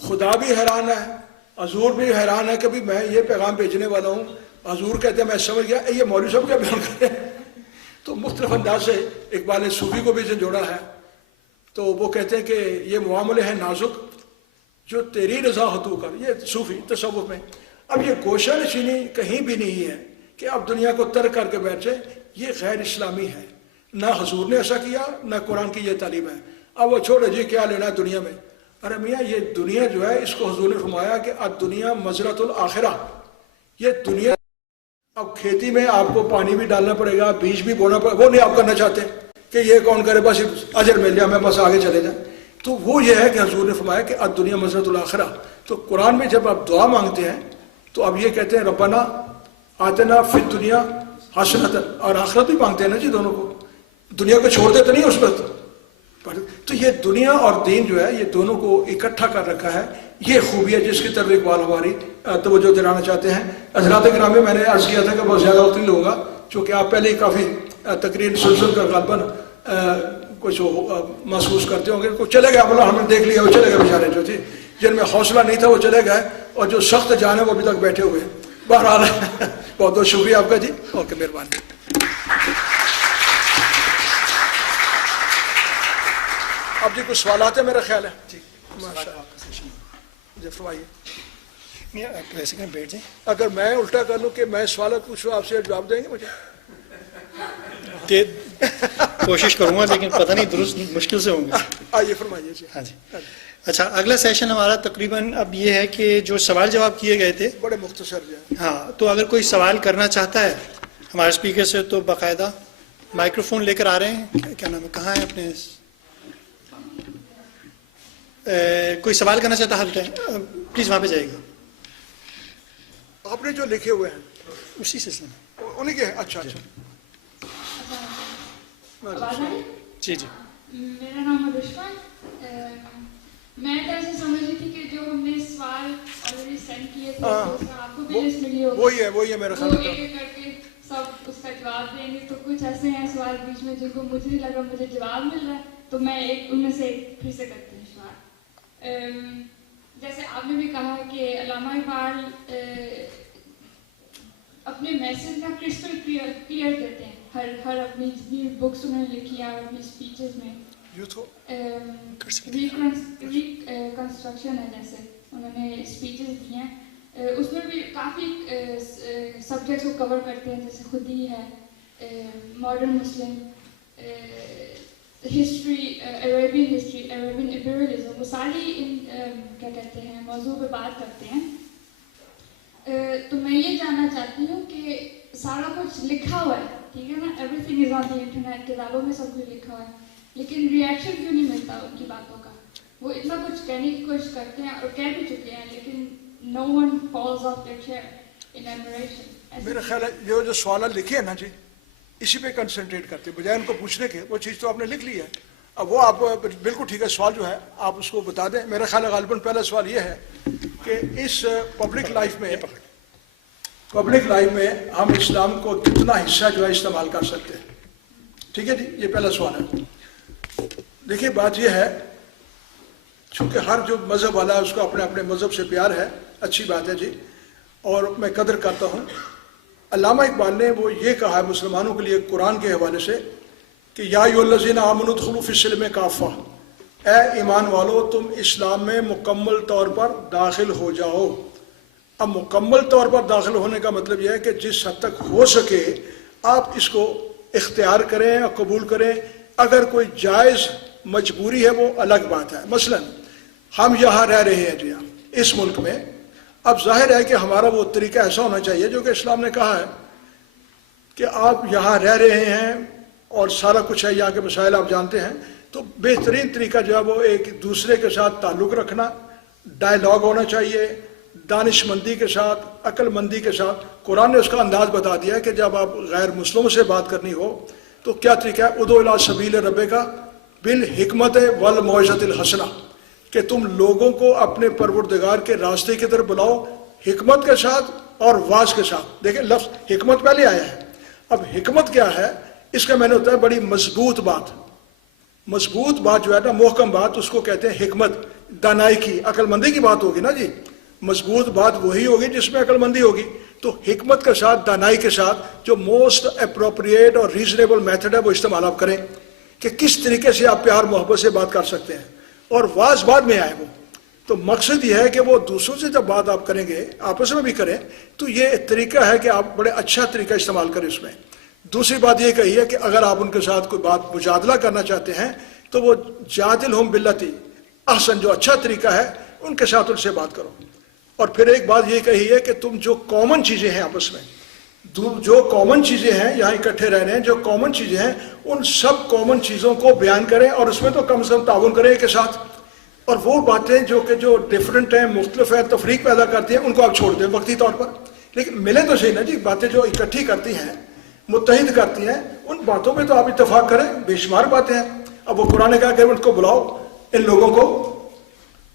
خدا بھی حیران ہے، حضور بھی حیران ہے کہ بھی میں یہ پیغام بھیجنے والا ہوں. حضور کہتے ہیں میں سمجھ گیا یہ مولوی صاحب کیا بیان کر رہے ہیں. تو مختلف انداز سے اقبال صوفی کو بھی جوڑا ہے. تو وہ کہتے ہیں کہ یہ معاملے ہیں نازک جو تیری رضا ہو تو کر. یہ صوفی تصوف میں اب یہ گوشہ نشینی کہیں بھی نہیں ہے کہ اب دنیا کو ترک کر کے بیٹھ جائے، یہ غیر اسلامی ہے. نہ حضور نے ایسا کیا، نہ قرآن کی یہ تعلیم ہے. اب وہ چھوڑے جی کیا لینا ہے دنیا میں. ارے میاں یہ دنیا جو ہے اس کو حضور نے فرمایا کہ الدنیا مزرعۃ الآخرہ. یہ دنیا، اب کھیتی میں آپ کو پانی بھی ڈالنا پڑے گا، بیج بھی بونا پڑے گا، وہ نہیں آپ کرنا چاہتے کہ یہ کون کرے بس اجر مل جائے میں بس آگے چلے جائیں. تو وہ یہ ہے کہ حضور نے فرمایا کہ الدنیا مزرعۃ الآخرہ. تو قرآن میں جب آپ دعا مانگتے ہیں تو اب یہ کہتے ہیں ربنا آتنا فی الدنیا حسنۃ، اور آخرت بھی مانگتے ہیں نا جی دونوں کو. دنیا کو چھوڑ دیتے نہیں اس وقت. تو یہ دنیا اور دین جو ہے یہ دونوں کو اکٹھا کر رکھا ہے. یہ خوبی ہے جس کی طرف اقبال ہماری توجہ دلانا چاہتے ہیں. حضرات گرامی، میں نے عرض کیا تھا کہ بہت زیادہ وقت نہیں لوں گا چونکہ آپ پہلے ہی کافی تقریر سلسل کا غالباً کچھ محسوس کرتے ہوں گے. کچھ چلے گئے، اللہ ہم نے دیکھ لیا، وہ چلے گئے بیچارے جو تھے جن میں حوصلہ نہیں تھا وہ چلے گئے، اور جو سخت جان ہے وہ ابھی تک بیٹھے ہوئے ہیں. بہرحال بہت بہت شکریہ آپ کا جی. اوکے، مہربانی. اب جی کچھ سوالات ہیں میرا خیال ہے. جی جی فرمائیے. ویسے کہ بیٹھ جائیں. اگر میں الٹا کر لوں کہ میں سوالات پوچھوں آپ سے جواب دیں گے مجھے؟ کوشش کروں گا لیکن پتہ نہیں درست مشکل سے ہوں گے. آئیے فرمائیے جی. ہاں جی. اچھا، اگلا سیشن ہمارا تقریباً اب یہ ہے کہ جو سوال جواب کیے گئے تھے بڑے مختصر جو ہے. ہاں، تو اگر کوئی سوال کرنا چاہتا ہے ہمارے اسپیکر سے تو باقاعدہ مائکرو فون لے کر آ رہے ہیں. کیا نام ہے، کہاں ہے اپنے؟ کوئی سوال کرنا چاہتا ہے پلیز وہاں پہ جائے گا. آپ نے جو لکھے ہوئے ہیں اسی سلسلے میں انہیں کے. اچھا اچھا جی جی. میرا نام رشوان. میں تو ایسے سمجھ رہی تھی کہ جو ہم نے سوال آلریڈی سینڈ کیے تھے آپ کو بھی لسٹ ملی ہوگی، وہی ہے میرا خیال وہ ایک ایک کر کے سب اس کا جواب دیں گے. تو کچھ ایسے ہیں سوال بیچ میں جن کو مجھے نہیں لگا مجھے جواب مل رہا ہے، تو میں ایک ان میں سے پھر سے کرتی ہوں سوال. جیسے آپ نے بھی کہا کہ علامہ اقبال اپنے میسج کا کرسٹل کلیئر کرتے ہیں ہر اپنی جتنی بکس انہوں نے لکھی ہیں، اپنی اسپیچز میں ریکنسٹرکشن ہے جیسے انہوں نے اسپیچز دی ہیں، اس میں بھی کافی سبجیکٹس کو کور کرتے ہیں جیسے خودی ہے، modern Muslim history, Arabian history, Arabian imperialism, وہ ساری ان کیا کہتے ہیں موضوع پہ بات کرتے ہیں. تو میں یہ جاننا چاہتی ہوں کہ سارا کچھ لکھا ہوا ہے، ٹھیک ہے نا، every thing is on the internet, کتابوں میں سب کچھ لکھا ہوا ہے، لیکن ریئیکشن کیوں نہیں ملتا ان کی باتوں کا؟ وہ اتنا کچھ کہنے کی کوشش کرتے ہیں اور کہہ بھی چکے ہیں، لیکن no one falls off their chair in admiration. میرا خیال ہے یہ جو سوالات لکھے ہیں نا جی اسی پہ کنسنٹریٹ کرتے بجائے ان کو پوچھنے کے. وہ چیز تو آپ نے لکھ لی ہے، اب وہ آپ بالکل ٹھیک ہے. سوال جو ہے آپ اس کو بتا دیں. میرا خیال ہے غالباً پہلا سوال یہ ہے کہ اس پبلک لائف میں ہم اسلام کو کتنا حصہ جو ہے استعمال کر سکتے ہیں. ٹھیک ہے جی، یہ پہلا سوال ہے. دیکھیے بات یہ ہے چونکہ ہر جو مذہب والا ہے اس کو اپنے اپنے مذہب سے پیار ہے، اچھی بات ہے جی، اور میں قدر کرتا ہوں. علامہ اقبال نے وہ یہ کہا ہے مسلمانوں کے لیے قرآن کے حوالے سے کہ یا ایھا الذین آمنوا ادخلوا فی السلم کافہ، اے ایمان والو تم اسلام میں مکمل طور پر داخل ہو جاؤ. اب مکمل طور پر داخل ہونے کا مطلب یہ ہے کہ جس حد تک ہو سکے آپ اس کو اختیار کریں اور قبول کریں. اگر کوئی جائز مجبوری ہے وہ الگ بات ہے. مثلا ہم یہاں رہ رہے ہیں جی اس ملک میں, اب ظاہر ہے کہ ہمارا وہ طریقہ ایسا ہونا چاہیے جو کہ اسلام نے کہا ہے کہ آپ یہاں رہ رہے ہیں اور سارا کچھ ہے, یہاں کے مسائل آپ جانتے ہیں, تو بہترین طریقہ جو ہے وہ ایک دوسرے کے ساتھ تعلق رکھنا, ڈائلاگ ہونا چاہیے, دانش مندی کے ساتھ, عقل مندی کے ساتھ. قرآن نے اس کا انداز بتا دیا ہے کہ جب آپ غیر مسلموں سے بات کرنی ہو تو کیا طریقہ ہے, ادعو الی سبیل ربک بالحکمت والموعظۃ الحسنہ, کہ تم لوگوں کو اپنے پروردگار کے راستے کی طرف بلاؤ حکمت کے ساتھ اور واز کے ساتھ. دیکھیں لفظ حکمت پہلے آیا ہے. اب حکمت کیا ہے, اس کا معنی ہوتا ہے بڑی مضبوط بات. مضبوط بات جو ہے نا, محکم بات, اس کو کہتے ہیں حکمت. دانائی کی, عقل مندی کی بات ہوگی نا جی. مضبوط بات وہی ہوگی جس میں عقل مندی ہوگی. تو حکمت کے ساتھ, دانائی کے ساتھ جو موسٹ اپروپریٹ اور ریزنیبل میتھڈ ہے وہ استعمال آپ کریں کہ کس طریقے سے آپ پیار محبت سے بات کر سکتے ہیں. اور واز بعد میں آئے وہ. تو مقصد یہ ہے کہ وہ دوسروں سے جب بات آپ کریں گے, آپس میں بھی کریں, تو یہ طریقہ ہے کہ آپ بڑے اچھا طریقہ استعمال کریں اس میں. دوسری بات یہ کہی ہے کہ اگر آپ ان کے ساتھ کوئی بات مجادلہ کرنا چاہتے ہیں تو وہ جادلہم باللتی احسن, جو اچھا طریقہ ہے ان کے ساتھ ان سے بات کرو. اور پھر ایک بات یہ کہی ہے کہ تم جو کامن چیزیں ہیں آپس میں, جو کامن چیزیں ہیں یہاں اکٹھے رہ رہے ہیں, جو کامن چیزیں ہیں ان سب کامن چیزوں کو بیان کریں اور اس میں تو کم سے کم تعاون کریں کے ساتھ. اور وہ باتیں جو ڈفرینٹ ہیں, مختلف ہیں, تفریق پیدا کرتی ہیں, ان کو آپ چھوڑ دیں وقتی طور پر. لیکن ملیں تو صحیح نا جی, باتیں جو اکٹھی کرتی ہیں, متحد کرتی ہیں, ان باتوں میں تو آپ اتفاق کریں. بے شمار باتیں ہیں. اب وہ قرآن نے کہا کہ ان کو بلاؤ, ان لوگوں کو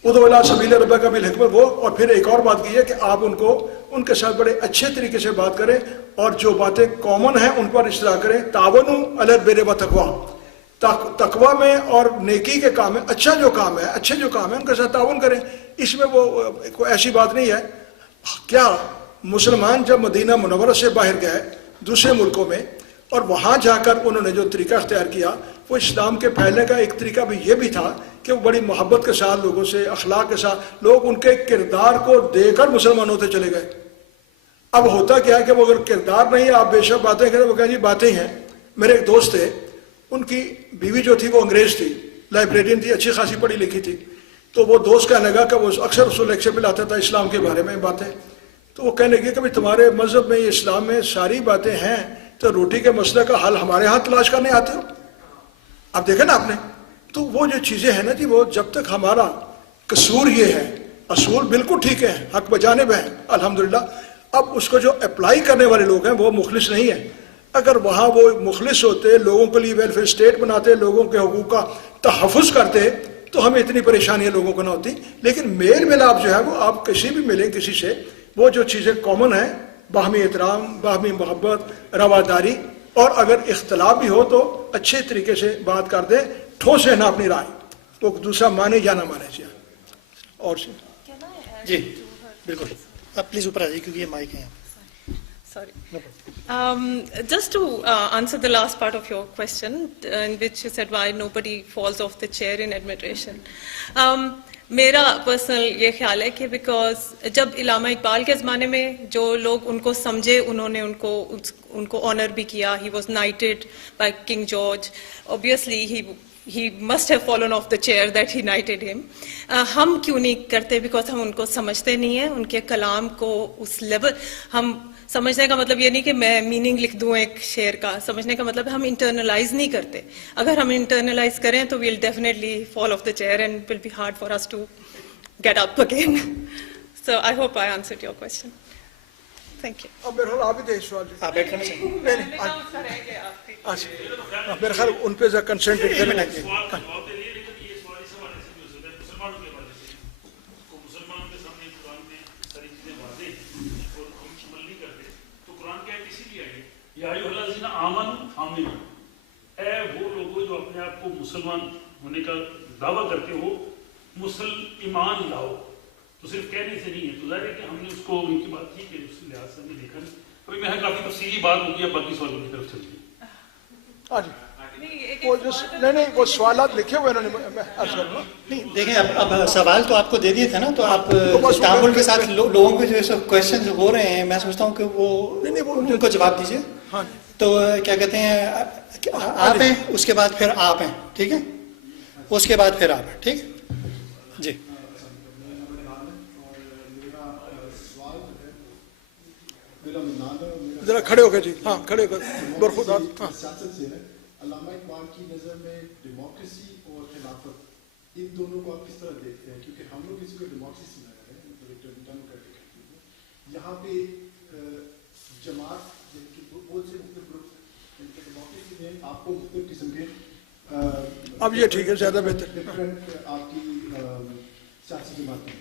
ادعو الی سبیل ربک بالحکمت, وہ. اور پھر ایک اور بات کی ہے کہ آپ ان کے ساتھ بڑے اچھے طریقے سے بات کریں اور جو باتیں کامن ہیں ان پر اشتراک کریں. تعاونوا علی البر والتقوی, تقوی میں اور نیکی کے کام میں, اچھا جو کام ہے, اچھے جو کام ہے ان کے ساتھ تعاون کریں. اس میں وہ کوئی ایسی بات نہیں ہے. کیا مسلمان جب مدینہ منورہ سے باہر گئے دوسرے ملکوں میں, اور وہاں جا کر انہوں نے جو طریقہ اختیار کیا وہ اسلام کے پھیلنے کا ایک طریقہ بھی یہ بھی تھا کہ وہ بڑی محبت کے ساتھ لوگوں سے, اخلاق کے ساتھ, لوگ ان کے کردار کو دے کر مسلمان ہوتے چلے گئے. اب ہوتا کیا ہے کہ وہ اگر کردار نہیں, آپ بے شک باتیں کریں, وہ کہیں جی باتیں ہیں. میرے ایک دوست تھے, ان کی بیوی جو تھی وہ انگریز تھی, لائبریرین تھی, اچھی خاصی پڑھی لکھی تھی. تو وہ دوست کہنے لگا کہ وہ اکثر اس کو لیکچر پہ لاتا تھا اسلام کے بارے میں باتیں. تو وہ کہنے لگے کہ بھائی تمہارے مذہب میں, اسلام میں ساری باتیں ہیں, تو روٹی کے مسئلے کا حل ہمارے ہاں تلاش کرنے آتے ہو. اب دیکھیں نا آپ نے, تو وہ جو چیزیں ہیں نا جی, وہ جب تک ہمارا قصور یہ ہے, اصول بالکل ٹھیک ہے, حق بجانب ہیں الحمدللہ, اب اس کو جو اپلائی کرنے والے لوگ ہیں وہ مخلص نہیں ہیں. اگر وہاں وہ مخلص ہوتے, لوگوں کے لیے ویلفیئر اسٹیٹ بناتے, لوگوں کے حقوق کا تحفظ کرتے, تو ہمیں اتنی پریشانیاں لوگوں کو نہ ہوتی. لیکن میل ملاپ جو ہے وہ آپ کسی بھی ملیں کسی سے, وہ جو چیزیں کامن ہیں, باہمی احترام, باہمی محبت, رواداری, اور اگر اختلاف بھی ہو تو اچھے طریقے سے بات کر دیں, ٹھوس ہے نہ اپنی رائے, تو دوسرا مانے یا نہ مانے چاہیے. اور جی بالکل, آپ پلیز اوپر آ جائیے کیونکہ یہ مائک ہے. Sorry. Just to answer the last part of your question, in which you said why nobody falls off the chair in administration. میرا پرسنل یہ خیال ہے کہ بیکاز جب علامہ اقبال کے زمانے میں جو لوگ ان کو سمجھے, انہوں نے ان کو آنر بھی کیا. He was knighted by King George. Obviously he must have fallen off the chair that he knighted him. ہم کیوں نہیں کرتے؟ بیکاز ہم ان کو سمجھتے نہیں ہیں, ان کے کلام کو اس لیول. ہم سمجھنے کا مطلب یہ نہیں کہ میں میننگ لکھ دوں ایک شعر کا, سمجھنے کا مطلب ہم انٹرنلائز نہیں کرتے. اگر ہم انٹرنلائز کریں تو we'll definitely fall off the chair and will be hard for us to get up again. So I hope I answered your question. Thank you. اب میرے خیال آپ ہی دے سوال جی. آپ بیٹھ کرنا چاہیے. اچھا میرے خیال ان پہ ذرا کنسنٹریٹ کریں. اے وہ لوگوں جو اپنے آپ کو مسلمان ہونے کا دعویٰ کرتے ہو, ایمان لاؤ. تو صرف کہنے سے نہیں ہے. تو ظاہر ہے کہ ہم نے اس کو ان کی بات کی کہ اس لحاظ سے ہم نے دیکھا. ابھی میں کافی تفصیلی بات ہوگی, اب باقی سوالوں کی طرف چلتی ہے. ہاں جی, وہ جو نہیں وہ سوالات لکھے ہوئے انہوں نے, میں عرض کروں. نہیں دیکھیں, اب سوال تو آپ کو دے دیے تھے نا, تو آپ تعامل کے ساتھ لوگوں کے جو کویشچن ہو رہے ہیں, میں سمجھتا ہوں کہ وہ ان کو جواب دیجیے. ہاں تو کیا کہتے ہیں آپ ہیں, اس کے بعد پھر آپ ہیں, ٹھیک ہے, اس کے بعد پھر آپ ہیں, ٹھیک ہے جی. ذرا کھڑے ہو گئے جی, ہاں کھڑے ہو گئے برخودات. ہاں سیاست سے ہے, علامہ اقبال کی نظر میں ڈیموکریسی اور خلافت ان دونوں کو آپ کس طرح دیکھتے ہیں؟ کیونکہ ہم لوگ اس کو ڈیموکریسی سنا رہے ہیں, یہاں پہ جماعت بہت سے مختلف گروپ ڈیموکریسی میں آپ کو مختلف قسم کے اب یہ ٹھیک ہے, زیادہ بہتر. ڈفرینٹ آپ کی سیاسی جماعتیں.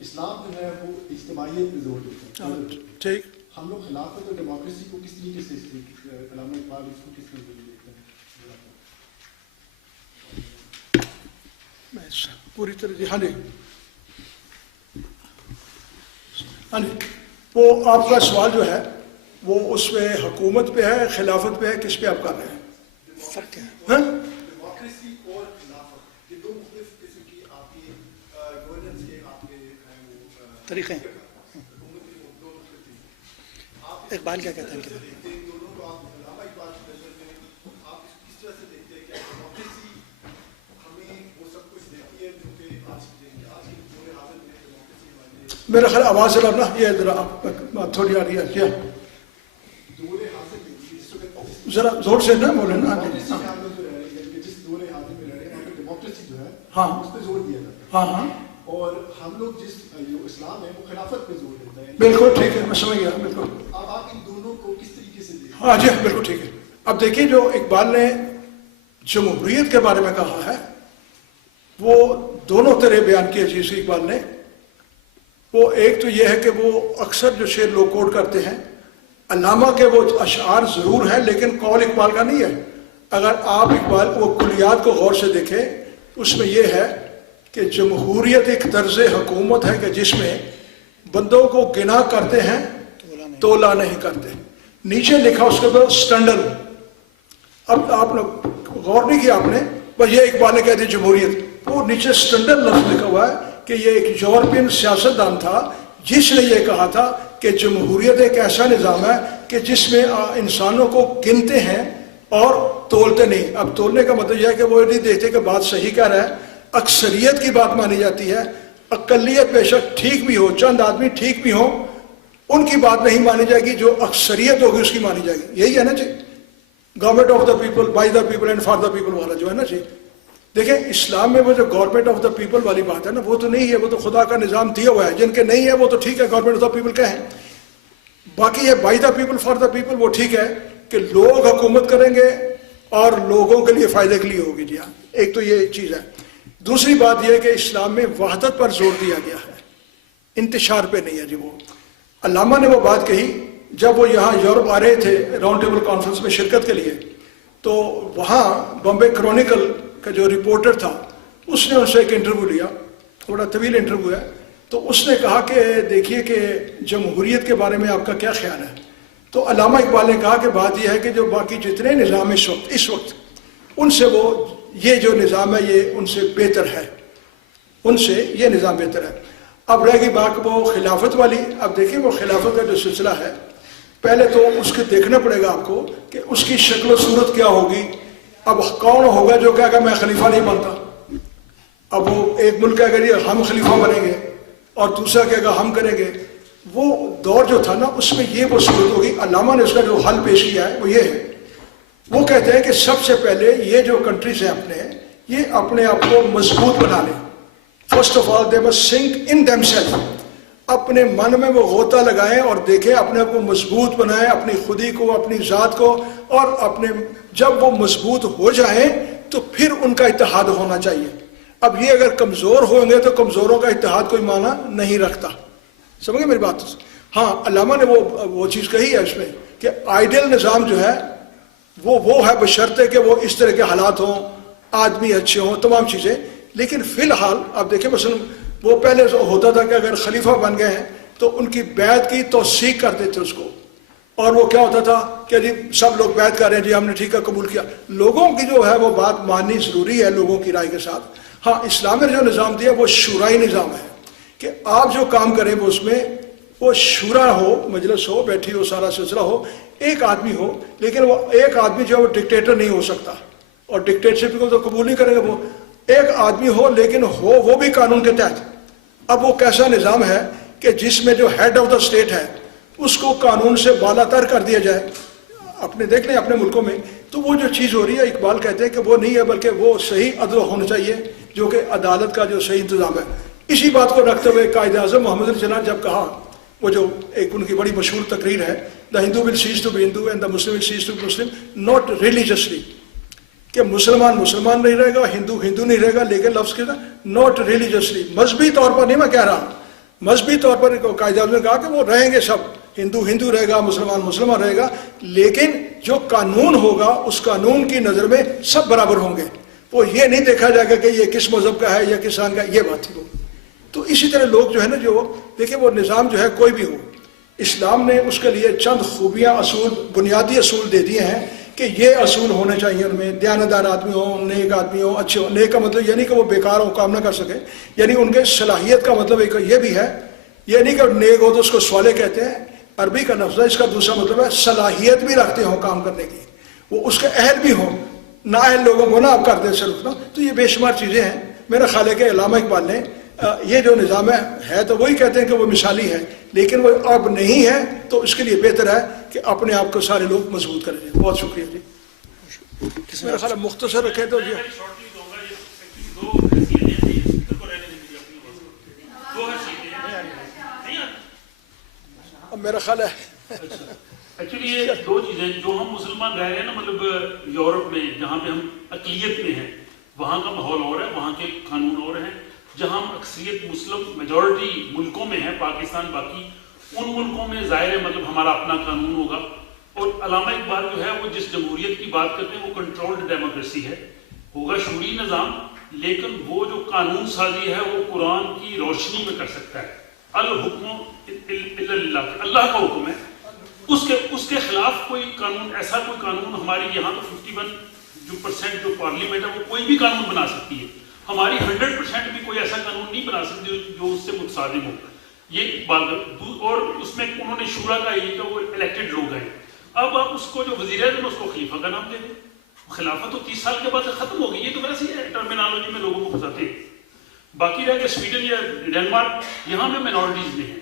اسلام جو ہے وہ اجتماعیت پہ زور دیتا ہے. ٹھیک, ہم لوگ خلافت اور ڈیموکریسی کو کس طریقے سے علامہ اقبال اس کو کس طریقے سے دیکھتے ہیں؟ پوری طرح جی. ہاں جی, ہاں جی, وہ آپ کا سوال جو ہے وہ اس میں حکومت پہ ہے, خلافت پہ ہے, کس پہ آپ کر رہے ہیں؟ فرق کیا ہے؟ ہاں ڈیموکریسی اور خلافت یہ دو مختلف قسم کی آپ کی گورننس کے آپ کے طریقے ہیں. اقبال کیا کہتے ہیں ان کے بارے میں؟ دونوں کو آپ علامہ اقبال کی نظر میں آپ کس طرح سے دیکھتے ہیں کہ ڈیموکریسی ہمیں وہ سب کچھ دیتی ہے جو کہ آج کی پورے حالت میں ڈیموکریسی ہمارے میرا خیال آواز ذرا نا یہ ذرا تھوڑی آ رہی ہے کیا, دور حاصل میں جس وقت ذرا زور سے نہ بولے نا. ڈیموکریسی میں ہم لوگ جو ہے یعنی کہ جس دور حاضر میں رہ رہے ہیں ڈیموکریسی جو ہے ہاں اس پہ زور دیا جاتا ہے, ہاں ہاں اور ہم لوگ جس جو اسلام ہے وہ خلافت پہ زور دیتا ہے. بالکل ٹھیک ہے, میں سمجھ گیا بالکل. اب آپ ان دونوں کو کس طریقے سے دیکھیں؟ ہاں جی بالکل ٹھیک ہے. اب دیکھیے جو اقبال نے جمہوریت کے بارے میں کہا ہے وہ دونوں طرح بیان کیے جی سی اقبال نے. وہ ایک تو یہ ہے کہ وہ اکثر جو شعر لوگ کوٹ کرتے ہیں, علامہ کے وہ اشعار ضرور ہیں لیکن قول اقبال کا نہیں ہے. اگر آپ اقبال وہ کلیات کو غور سے دیکھیں اس میں یہ ہے کہ جمہوریت ایک طرز حکومت ہے کہ جس میں بندوں کو گنا کرتے ہیں, تولا نہیں کرتے. نیچے لکھا اس کے بعد اسٹینڈرڈ. اب آپ نے غور نہیں کیا آپ نے, بس یہ اقبال نے کہہ دی جمہوریت, وہ نیچے اسٹینڈرڈ لفظ لکھا ہوا ہے کہ یہ ایک یورپین سیاستدان تھا جس نے یہ کہا تھا کہ جمہوریت ایک ایسا نظام ہے کہ جس میں انسانوں کو گنتے ہیں اور تولتے نہیں. اب تولنے کا مطلب یہ ہے کہ وہ نہیں دیکھتے کہ بات صحیح کہہ رہا ہے, اکثریت کی بات مانی جاتی ہے, اقلیت بے شک ٹھیک بھی ہو, چند آدمی ٹھیک بھی ہوں, ان کی بات نہیں مانی جائے گی, جو اکثریت ہوگی اس کی مانی جائے گی. یہی ہے نا جی government of the people, by the people and for the people والا جو ہے نا جی. دیکھیں اسلام میں وہ جو گورنمنٹ آف دا پیپل والی بات ہے نا وہ تو نہیں ہے, وہ تو خدا کا نظام دیا ہوا ہے. جن کے نہیں ہے وہ تو ٹھیک ہے گورنمنٹ آف دا پیپل کہیں, باقی یہ by the people for the people وہ ٹھیک ہے کہ لوگ حکومت کریں گے اور لوگوں کے لیے فائدے کے لیے ہوگی. جی ہاں, ایک تو یہ چیز ہے. دوسری بات یہ ہے کہ اسلام میں وحدت پر زور دیا گیا ہے, انتشار پہ نہیں ہے. جی وہ علامہ نے وہ بات کہی جب وہ یہاں یورپ آ رہے تھے راؤنڈ ٹیبل کانفرنس میں شرکت کے لیے, تو وہاں بمبے کرونیکل کا جو رپورٹر تھا اس نے ان سے ایک انٹرویو لیا, بڑا طویل انٹرویو ہے. تو اس نے کہا کہ دیکھیے کہ جمہوریت کے بارے میں آپ کا کیا خیال ہے. تو علامہ اقبال نے کہا کہ بات یہ ہے کہ جو باقی جتنے نظام اس وقت ان سے وہ یہ جو نظام ہے یہ ان سے بہتر ہے, ان سے یہ نظام بہتر ہے. اب رہ گئی بات وہ خلافت والی. اب دیکھیں وہ خلافت کا جو سلسلہ ہے پہلے تو اس کے دیکھنا پڑے گا آپ کو کہ اس کی شکل و صورت کیا ہوگی. اب کون ہوگا جو کہے گا میں خلیفہ نہیں بنتا. اب وہ ایک ملک کہے گا جی ہم خلیفہ بنیں گے اور دوسرا کہے گا ہم کریں گے. وہ دور جو تھا نا اس میں یہ وہ صورت ہوگی. علامہ نے اس کا جو حل پیش کیا ہے وہ یہ ہے, وہ کہتے ہیں کہ سب سے پہلے یہ جو کنٹریز ہیں اپنے, یہ اپنے آپ کو مضبوط بنا لیں. First of all they must sink in them self, اپنے من میں وہ غوطہ لگائیں اور دیکھیں, اپنے آپ کو مضبوط بنائیں, اپنی خودی کو, اپنی ذات کو, اور اپنے جب وہ مضبوط ہو جائیں تو پھر ان کا اتحاد ہونا چاہیے. اب یہ اگر کمزور ہوں گے تو کمزوروں کا اتحاد کوئی معنی نہیں رکھتا. سمجھ گئے میری بات؟ ہاں علامہ نے وہ چیز کہی ہے اس میں کہ آئیڈیل نظام جو ہے وہ ہے بشرطے کہ وہ اس طرح کے حالات ہوں, آدمی اچھے ہوں, تمام چیزیں. لیکن فی الحال آپ دیکھیں مثلا وہ پہلے ہوتا تھا کہ اگر خلیفہ بن گئے ہیں تو ان کی بیعت کی توثیق کرتے تھے اس کو, اور وہ کیا ہوتا تھا کہ جی سب لوگ بیعت کر رہے ہیں جی ہم نے ٹھیک ہے قبول کیا. لوگوں کی جو ہے وہ بات ماننی ضروری ہے لوگوں کی رائے کے ساتھ. ہاں اسلام نے جو نظام دیا وہ شورائی نظام ہے کہ آپ جو کام کریں وہ اس میں وہ شورا ہو, مجلس ہو, بیٹھی ہو, سارا سلسلہ ہو, ایک آدمی ہو, لیکن وہ ایک آدمی جو ہے وہ ڈکٹیٹر نہیں ہو سکتا, اور ڈکٹیٹرشپ کو تو قبول نہیں کرے گا. وہ ایک آدمی ہو لیکن ہو وہ بھی قانون کے تحت. اب وہ کیسا نظام ہے کہ جس میں جو ہیڈ آف دا اسٹیٹ ہے اس کو قانون سے بالا تر کر دیا جائے. اپنے دیکھ لیں اپنے ملکوں میں تو وہ جو چیز ہو رہی ہے, اقبال کہتے ہیں کہ وہ نہیں ہے بلکہ وہ صحیح عدل ہونا چاہیے جو کہ عدالت کا جو صحیح انتظام ہے. اسی بات کو رکھتے ہوئے قائد اعظم محمد علی جناح جب کہا, وہ جو ایک ان کی بڑی مشہور تقریر ہے, the Hindu will cease to be Hindu and the Muslim will cease to be Muslim not religiously, کہ مسلمان مسلمان نہیں رہے گا, ہندو ہندو نہیں رہے گا, لیکن لفظ کے ناٹ ریلیجسلی, مذہبی طور پر نہیں میں کہہ رہا, مذہبی طور پر قائد اعظم نے کہا کہ وہ رہیں گے سب, ہندو ہندو رہے گا, مسلمان مسلمان رہے گا, لیکن جو قانون ہوگا اس قانون کی نظر میں سب برابر ہوں گے. وہ یہ نہیں دیکھا جائے گا کہ یہ کس مذہب کا ہے یا کس آن کا, یہ بات تھی وہ. تو اسی طرح لوگ جو ہے نا, جو دیکھیں وہ نظام جو ہے کوئی بھی ہو, اسلام نے اس کے لیے چند خوبیاں, اصول, بنیادی اصول دے دیے ہیں کہ یہ اصول ہونے چاہیے. ان میں دیانتدار آدمی ہوں, نیک آدمی ہوں, اچھے ہوں. نیک کا مطلب یہ نہیں کہ وہ بیکار ہو, کام نہ کر سکے, یعنی ان کے صلاحیت کا مطلب ایک یہ بھی ہے, یہ نہیں کہ نیک ہو تو اس کو صالح کہتے ہیں, عربی کا لفظ ہے, اس کا دوسرا مطلب ہے صلاحیت بھی رکھتے ہوں کام کرنے کی, وہ اس کے اہل بھی ہوں, نااہل لوگوں کو نہ آپ کر دیں صرف نا. تو یہ بے شمار چیزیں ہیں. میرا خیال ہے کہ علامہ اقبال نے یہ جو نظام ہے تو وہی کہتے ہیں کہ وہ مثالی ہے, لیکن وہ اب نہیں ہے, تو اس کے لیے بہتر ہے کہ اپنے آپ کو سارے لوگ مضبوط کریں. بہت شکریہ جی. میرا خیال ہے مختصر رکھیں تو یہ شارٹلی دوں گا. یہ دو حیثیتیں ہیں, اس کو رہنے دیں اپنی بات. دو حیثیتیں نہیں آتی. اب میرا خیال ہے ایکچولی یہ دو چیزیں جو ہم مسلمان رہ رہے ہیں نا, مطلب یورپ میں جہاں پہ ہم اقلیت میں ہیں, وہاں کا ماحول اور ہے, وہاں کے قانون اور ہیں. جہاں ہم اکثریت مسلم میجورٹی ملکوں میں ہیں, پاکستان باقی, ان ملکوں میں ظاہر ہے مطلب ہمارا اپنا قانون ہوگا. اور علامہ اقبال جو ہے وہ جس جمہوریت کی بات کرتے ہیں وہ کنٹرولڈ ڈیموکریسی ہے, ہوگا شعوری نظام, لیکن وہ جو قانون سازی ہے وہ قرآن کی روشنی میں کر سکتا ہے. الحکم الا للہ, اللہ کا حکم ہے, اس کے خلاف کوئی قانون, ایسا کوئی قانون ہماری یہاں تو 51% جو پارلیمنٹ ہے وہ کوئی بھی قانون بنا سکتی ہے, ہماری 100% بھی کوئی ایسا قانون نہیں بنا سکتی جو اس سے متصادم ہو. یہ بات, اور اس میں انہوں نے شورا کا یہ کہ وہ الیکٹڈ لوگ ہیں. اب آپ اس کو جو وزیر اعظم اس کو خلیفہ کا نام دے دیں, خلافت تو 30 سال کے بعد ختم ہو گئی. یہ تو ویسے ہی ہے, ٹرمینالوجی میں لوگوں کو پھنساتے ہیں. باقی رہ گئے سویڈن یا ڈینمارک, یہاں پہ مائنورٹیز میں ہیں,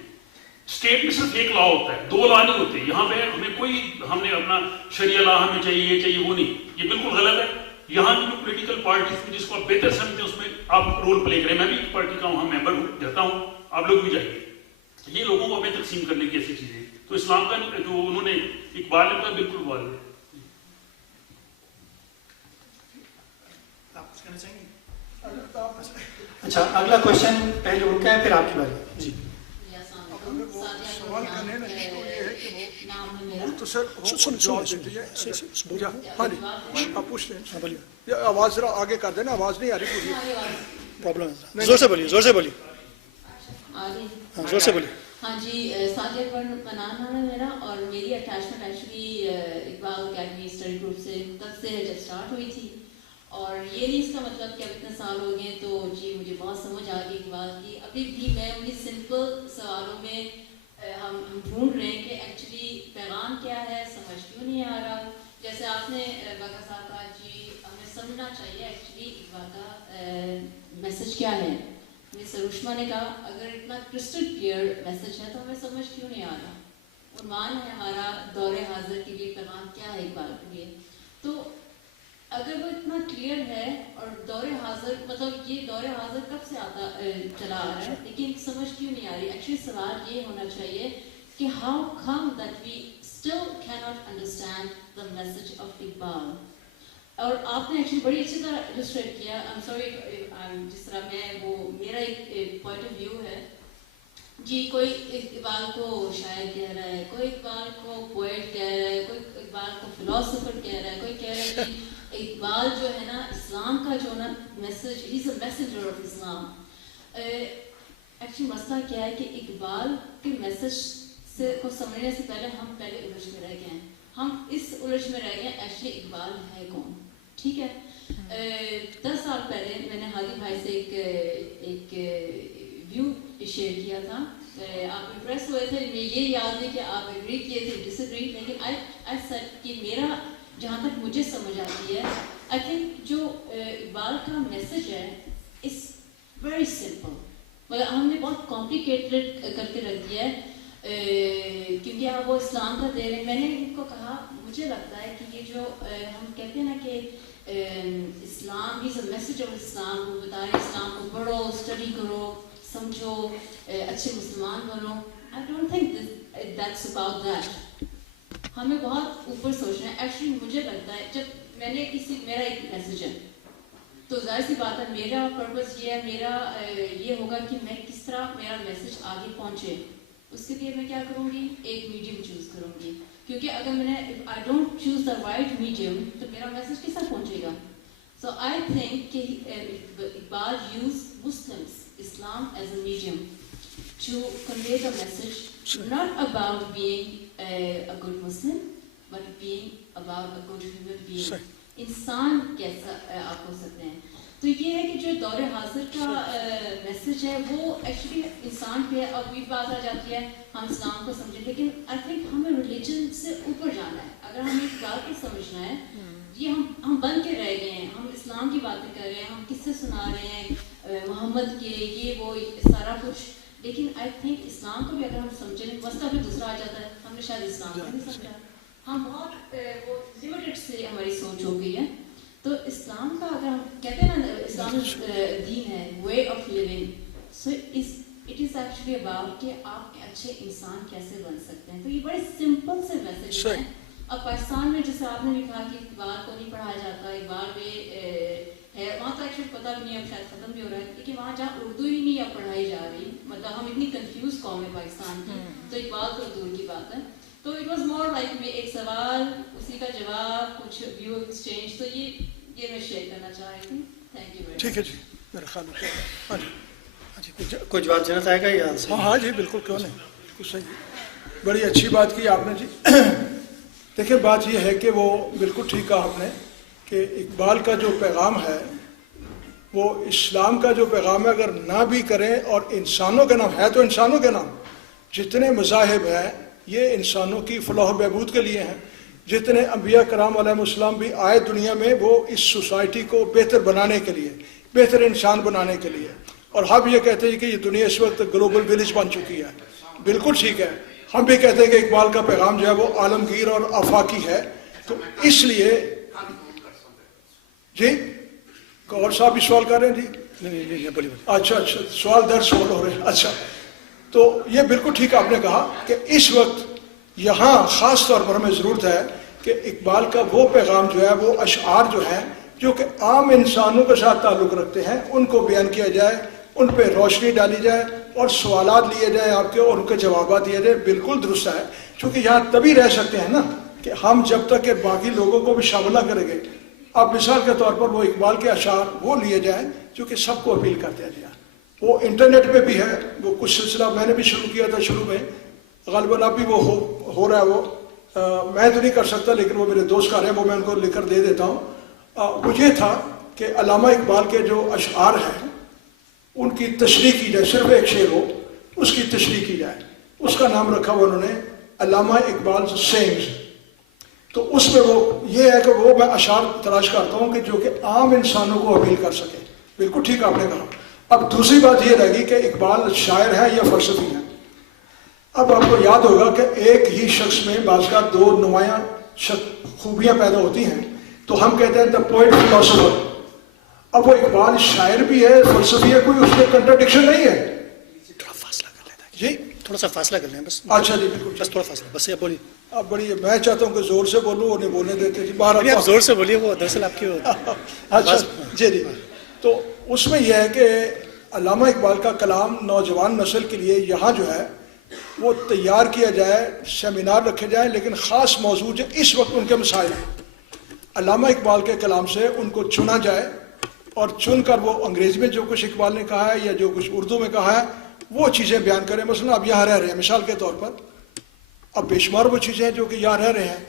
اسٹیٹ میں صرف ایک لا ہوتا ہے, 2 لا نہیں ہوتے. یہاں پہ ہمیں کوئی, ہم نے اپنا شریعہ لا ہمیں چاہیے, یہ چاہیے, وہ نہیں. یہ بالکل غلط ہے. یہاں کی جو پولیٹیکل پارٹیز جس کو آپ بہتر سمجھتے ہیں اس میں آپ رول پلے کریں. میں بھی ایک پارٹی کا وہاں ممبر ہوں, رہتا ہوں, آپ لوگ بھی جائیے. یہ لوگوں کو ہمیں تقسیم کرنے کی ایسی چیزیں. تو اسلام کا جو انہوں نے اقبال نے کہا بالکل واضح ہے. اچھا, اگلا کوشچن پہلے ان کا ہے, پھر آپ کی باری. جی سوال کرنے نا جس کو یہ ہے کہ وہ مختصر ہو, جواب دے دیجیے. ہاں جی, آپ پوچھتے ہیں. یہ آواز ذرا آگے کر دینا, آواز نہیں آ رہی پوری. پرابلم ہے, زور سے بولیے, زور سے بولیے, زور سے بولیے. ہاں جی, سعدیہ اکبر منان نام ہے میرا, اور میری attachment actually Iqbal academy study group سے تب سے جب اسٹارٹ ہوئی تھی. اور یہ نہیں اس کا مطلب کہ اب اتنے سال ہو گئے تو جی مجھے بہت سمجھ آ گئی اقبال کی. ابھی بھی میں انہیں سمپل سوالوں میں ہم ڈھونڈ رہے ہیں کہ ایکچولی پیغام کیا ہے, سمجھ کیوں نہیں آ رہا. جیسے آپ نے بکا صاحب کہا جی ہمیں سمجھنا چاہیے ایکچولی اقبال کا میسج کیا ہے. مس رشما نے کہا اگر اتنا کرسٹل کلیئر میسج ہے تو ہمیں سمجھ کیوں نہیں آ رہا. عنوان ہے ہمارا دور حاضر کے لیے پیغام کیا ہے اقبال کے لیے. تو اگر وہ اتنا کلیئر ہے, اور دور حاضر مطلب یہ دور حاضر کب سے آتا چلا آ رہا ہے, لیکن سمجھ کیوں نہیں آ رہی. ایکچولی سوال یہ ہونا چاہیے کہ how come that we still کی not understand the message of Iqbal. اور آپ نے ایکچولی بڑی اچھی طرح السٹریٹ کیا. آئی ایم سوری, جس طرح میں وہ میرا ایک پوائنٹ آف ویو ہے جی, کوئی اقبال کو شاعر کہہ رہا ہے, کوئی اقبال کو پوئٹ کہہ رہا ہے, کوئی اقبال کو فلاسفر کہہ رہا ہے, کوئی کہہ رہا ہے کہ اقبال جو ہے نا اسلام کا جو نا message, he is a messenger of Islam. Actually مسئلہ کیا ہے کہ اقبال کے میسج سے کو سمجھنے سے پہلے ہم پہلے الجھ میں رہ گئے ہیں. ہم اس الجھ میں رہ گئے ایکچولی اقبال ہے کون. ٹھیک ہے, 10 سال پہلے میں نے ہادی بھائی سے ایک ویو شیئر کیا تھا. آپ امپریس ہوئے تھے پھر میں یہ یاد ہے کہ آپ ایگری کیے تھے, ڈس ایگری, لیکن آئی سیڈ کہ میرا جہاں تک مجھے سمجھ آتی ہے, آئی تھنک جو اقبال کا میسج ہے اس ویری سمپل, مگر ہم نے بہت کمپلیکیٹڈ کر کے رکھ دیا ہے کیونکہ آپ وہ اسلام کا دے رہے ہیں. میں نے ان کو کہا مجھے لگتا ہے کہ یہ جو ہم کہتے ہیں نا کہ اسلام از اے میسج آف اسلام, وہ بتا رہے ہیں اسلام کو پڑھو, اسٹڈی کرو, سمجھو, اچھے مسلمان بنو. I don't think that's about that. ہمیں بہت اوپر سوچنا ہے. ایکچولی مجھے لگتا ہے جب میں نے میرا ایک میسج ہے تو ظاہر سی بات ہے میرا پرپز یہ ہے, میرا یہ ہوگا کہ میں کس طرح میرا میسج آگے پہنچے. اس کے لیے میں کیا کروں گی, ایک میڈیم چوز کروں گی, کیونکہ اگر میں نے I don't choose the right medium تو میرا میسج کس طرح پہنچے گا. سو آئی تھنک کہ Iqbal uses Muslims, Islam as a medium to convey the message, not about being a good Muslim but being about a good human being. انسان کیسا آپ ہو سکتے ہیں. تو یہ ہے کہ جو دور حاضر کا میسج ہے وہ ایکچولی انسان پہ اب بھی بات آ جاتی ہے, ہم اسلام کو سمجھیں, لیکن آئی تھنک ہمیں ریلیجن سے اوپر جانا ہے. اگر ہمیں اس بات کو سمجھنا ہے, یہ ہم بن کے رہ گئے ہیں, ہم اسلام کی باتیں کر رہے ہیں, ہم کس سے سنا رہے ہیں محمد کے یہ وہ سارا کچھ, لیکن آئی تھنک اسلام کو بھی اگر ہم سمجھیں, مسئلہ بھی دوسرا آ جاتا ہے, ہم نے شاید اسلام کو نہیں سمجھا, ہم بہت وہ لمیٹڈ سے ہماری سوچ ہو گئی ہے. تو اسلام کا اگر ہم کہتے ہیں نا اسلام دین ہے, way of living, so it is actually about کہ آپ اچھے انسان کیسے بن سکتے ہیں. تو یہ بڑے سمپل سے میسج ہیں. اب پاکستان میں جیسے آپ نے بھی کہا کہ اقبال کو نہیں پڑھایا جاتا, اقبال میں ہے وہاں تو ایکچولی پتہ بھی نہیں, اب شاید ختم بھی ہو رہا ہے, لیکن وہاں جہاں اردو ہی نہیں اب پڑھائی جا رہی, مطلب ہم اتنی کنفیوز قوم ہے پاکستان کی, تو اقبال تو دور کی بات ہے. تو اٹ واز مور لائک میں ایک سوال, اسی کا جواب, کچھ ویو ایکسچینج, تو یہ میں شیئر کرنا چاہ رہی تھی. Thank you. ٹھیک ہے جی, میرا خیال ہے. ہاں جی, کوئی جواب دینا چاہے گا یا؟ ہاں جی بالکل, کیوں نہیں, بالکل صحیح, بڑی اچھی بات کی آپ نے جی. دیکھیں بات یہ ہے کہ وہ بالکل ٹھیک کہا آپ نے کہ اقبال کا جو پیغام ہے وہ اسلام کا جو پیغام ہے, اگر نہ بھی کریں, اور انسانوں کے نام ہے تو انسانوں کے نام, جتنے مذاہب ہیں یہ انسانوں کی فلاح و بہبود کے لیے ہیں, جتنے انبیاء کرام علیہ السلام بھی آئے دنیا میں وہ اس سوسائٹی کو بہتر بنانے کے لیے, بہتر انسان بنانے کے لیے. اور ہم یہ کہتے ہیں کہ یہ دنیا اس وقت گلوبل ولیج بن چکی ہے, بالکل ٹھیک ہے. ہم بھی کہتے ہیں کہ اقبال کا پیغام جو ہے وہ عالمگیر اور آفاقی ہے. تو اس لیے جی اور صاحب بھی سوال کر رہے ہیں جی, اچھا سوال در سوال ہو رہے ہیں. اچھا, تو یہ بالکل ٹھیک آپ نے کہا کہ اس وقت یہاں خاص طور پر ہمیں ضرورت ہے کہ اقبال کا وہ پیغام جو ہے, وہ اشعار جو ہیں جو کہ عام انسانوں کے ساتھ تعلق رکھتے ہیں, ان کو بیان کیا جائے, ان پہ روشنی ڈالی جائے, اور سوالات لیے جائیں آپ کے, اور ان کے جوابات دیے جائیں. بالکل درست ہے, چونکہ یہاں تبھی رہ سکتے ہیں نا کہ ہم جب تک کہ باقی لوگوں کو بھی شامل نہ کریں گے. اب مثال کے طور پر وہ اقبال کے اشعار وہ لیے جائیں جو کہ سب کو اپیل کرتے ہیں. وہ انٹرنیٹ پہ بھی ہے, وہ کچھ سلسلہ میں نے بھی شروع کیا تھا شروع میں, غالباً اب بھی وہ ہو رہا ہے. وہ میں تو نہیں کر سکتا, لیکن وہ میرے دوست کر رہے ہیں, وہ میں ان کو لکھ کر دے دیتا ہوں. وہ یہ تھا کہ علامہ اقبال کے جو اشعار ہیں ان کی تشریح کی جائے, صرف ایک شعر ہو اس کی تشریح کی جائے. اس کا نام رکھا ہوا انہوں نے علامہ اقبال سینگز. تو اس میں وہ یہ ہے کہ وہ میں اشعار تلاش کرتا ہوں کہ جو کہ عام انسانوں کو اپیل کر سکے. بالکل ٹھیک آپ نے کہا. اب دوسری بات یہ رہے گی کہ اقبال شاعر ہے یا فلسفی ہے. اب آپ کو یاد ہوگا کہ ایک ہی شخص میں بعض کا دو نمایاں خوبیاں پیدا ہوتی ہیں, تو ہم کہتے ہیں دا پوئٹ فلاسفر. اب وہ اقبال شاعر بھی ہے, فلسفی ہے, کوئی اس میں کنٹرڈکشن نہیں ہے. تھوڑا فاصلہ کر لیتا ہے جی, تھوڑا سا فاصلہ کر لیں بس. اچھا جی بالکل, بس تھوڑا فاصلہ, بس یہ بولیے. اب بڑی میں چاہتا ہوں کہ زور سے بولوں, وہ نہیں بولنے دیتے جی, باہر آپ زور سے بولیے, وہ دراصل آپ کی. اچھا جی جی. تو اس میں یہ ہے کہ علامہ اقبال کا کلام نوجوان نسل کے لیے یہاں جو ہے وہ تیار کیا جائے, سیمینار رکھے جائیں, لیکن خاص موضوع جو اس وقت ان کے مسائل ہیں, علامہ اقبال کے کلام سے ان کو چنا جائے, اور چن کر وہ انگریزی میں جو کچھ اقبال نے کہا ہے یا جو کچھ اردو میں کہا ہے وہ چیزیں بیان کریں. مثلا اب یہاں رہ رہے ہیں مثال کے طور پر, اب بے شمار وہ چیزیں ہیں جو کہ یہاں رہ رہے ہیں,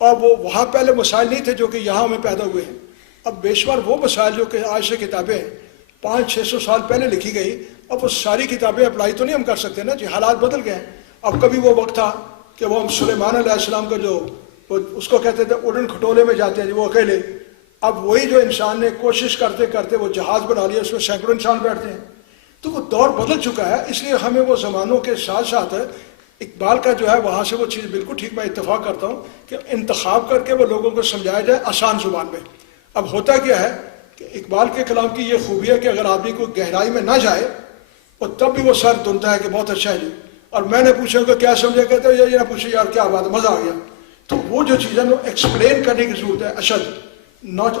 اور وہ وہاں پہلے مسائل نہیں تھے جو کہ یہاں ہمیں پیدا ہوئے ہیں. اب بے شمار وہ مسائل جو کہ آج سے کتابیں 500-600 سال پہلے لکھی گئی, اب وہ ساری کتابیں اپلائی تو نہیں ہم کر سکتے نا جی, حالات بدل گئے ہیں. اب کبھی وہ وقت تھا کہ وہ ہم سلیمان علیہ السلام کا جو اس کو کہتے تھے اڑن کھٹولے میں جاتے ہیں جی وہ اکیلے، اب وہی جو انسان نے کوشش کرتے کرتے وہ جہاز بنا لیا، اس میں سینکڑوں انسان بیٹھتے ہیں. تو وہ دور بدل چکا ہے، اس لیے ہمیں وہ زمانوں کے ساتھ ساتھ اقبال کا جو ہے وہاں سے وہ چیز بالکل ٹھیک، میں اتفاق کرتا ہوں کہ انتخاب کر کے وہ لوگوں کو سمجھایا جائے آسان زبان میں. اب ہوتا کیا ہے کہ اقبال کے کلام کی یہ خوبی ہے کہ اگر آدمی کو گہرائی میں نہ جائے اور تب بھی وہ سر دھنتا ہے کہ بہت اچھا ہے جی، اور میں نے پوچھا کہ کیا سمجھے، کہتے ہیں یہ نہ پوچھے یار کیا بات ہے، مزہ آ گیا. تو وہ جو چیزیں وہ ایکسپلین کرنے کی ضرورت ہے. اشد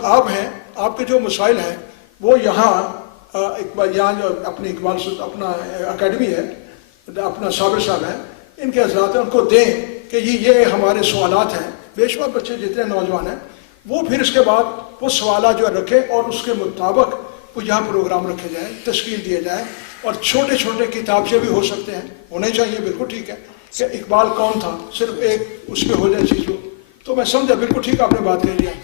آپ ہیں، آپ کے جو مسائل ہیں وہ یہاں یہاں جو اپنی اقبال اپنا اکیڈمی ہے، اپنا صابر صاحب ہیں، ان کے حضرات ہیں، ان کو دیں کہ یہ ہمارے سوالات ہیں. بے شمار بچے جتنے نوجوان ہیں وہ پھر اس کے بعد وہ سوالات جو رکھیں اور اس کے مطابق وہ یہاں پروگرام رکھے جائیں، تشکیل دیے جائیں. اور چھوٹے چھوٹے کتابچے بھی ہو سکتے ہیں، ہونے چاہیے، بالکل ٹھیک ہے کہ اقبال کون تھا، صرف ایک اس پہ ہو جائے چیز. تو میں سمجھا بالکل ٹھیک آپ نے بات کہی ہے.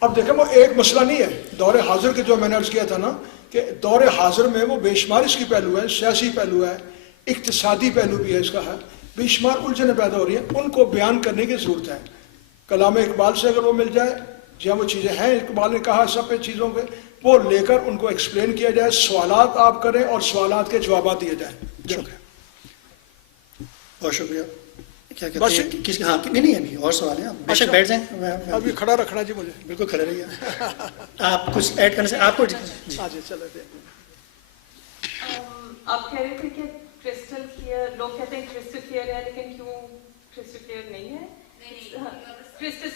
اب دیکھیں وہ ایک مسئلہ نہیں ہے دور حاضر کے، جو میں نے عرض کیا تھا نا کہ دور حاضر میں وہ بے شمار اس کی پہلو ہے، سیاسی پہلو ہے، اقتصادی پہلو بھی ہے اس کا ہے، بے شمار الجھنیں پیدا ہو رہی ہیں، ان کو بیان کرنے کی ضرورت ہے. کلام اقبال سے اگر وہ مل جائے، جہاں وہ چیزیں ہیں اقبال نے کہا سب پہ چیزوں پہ، وہ لے کر ان کو ایکسپلین کیا جائے، سوالات آپ کریں اور سوالات کے جوابات دیے جائیں. شکریہ، بہت شکریہ. کیا کہتے ہیں کس ہاں نہیں ابھی اور سوال ہیں، آپ بے شک بیٹھ جائیں. ابھی کھڑا رکھنا جی مجھے، بالکل کھڑے رہیے. آپ کچھ ایڈ کرنے سے آپ کو ہاں جی چلو. آپ کہہ رہے تھے کہ کرسٹل کلیئر، لوگ کہتے ہیں کرسٹل کلیئر ہے لیکن کیوں کرسٹل کلیئر نہیں ہے؟ کرسٹل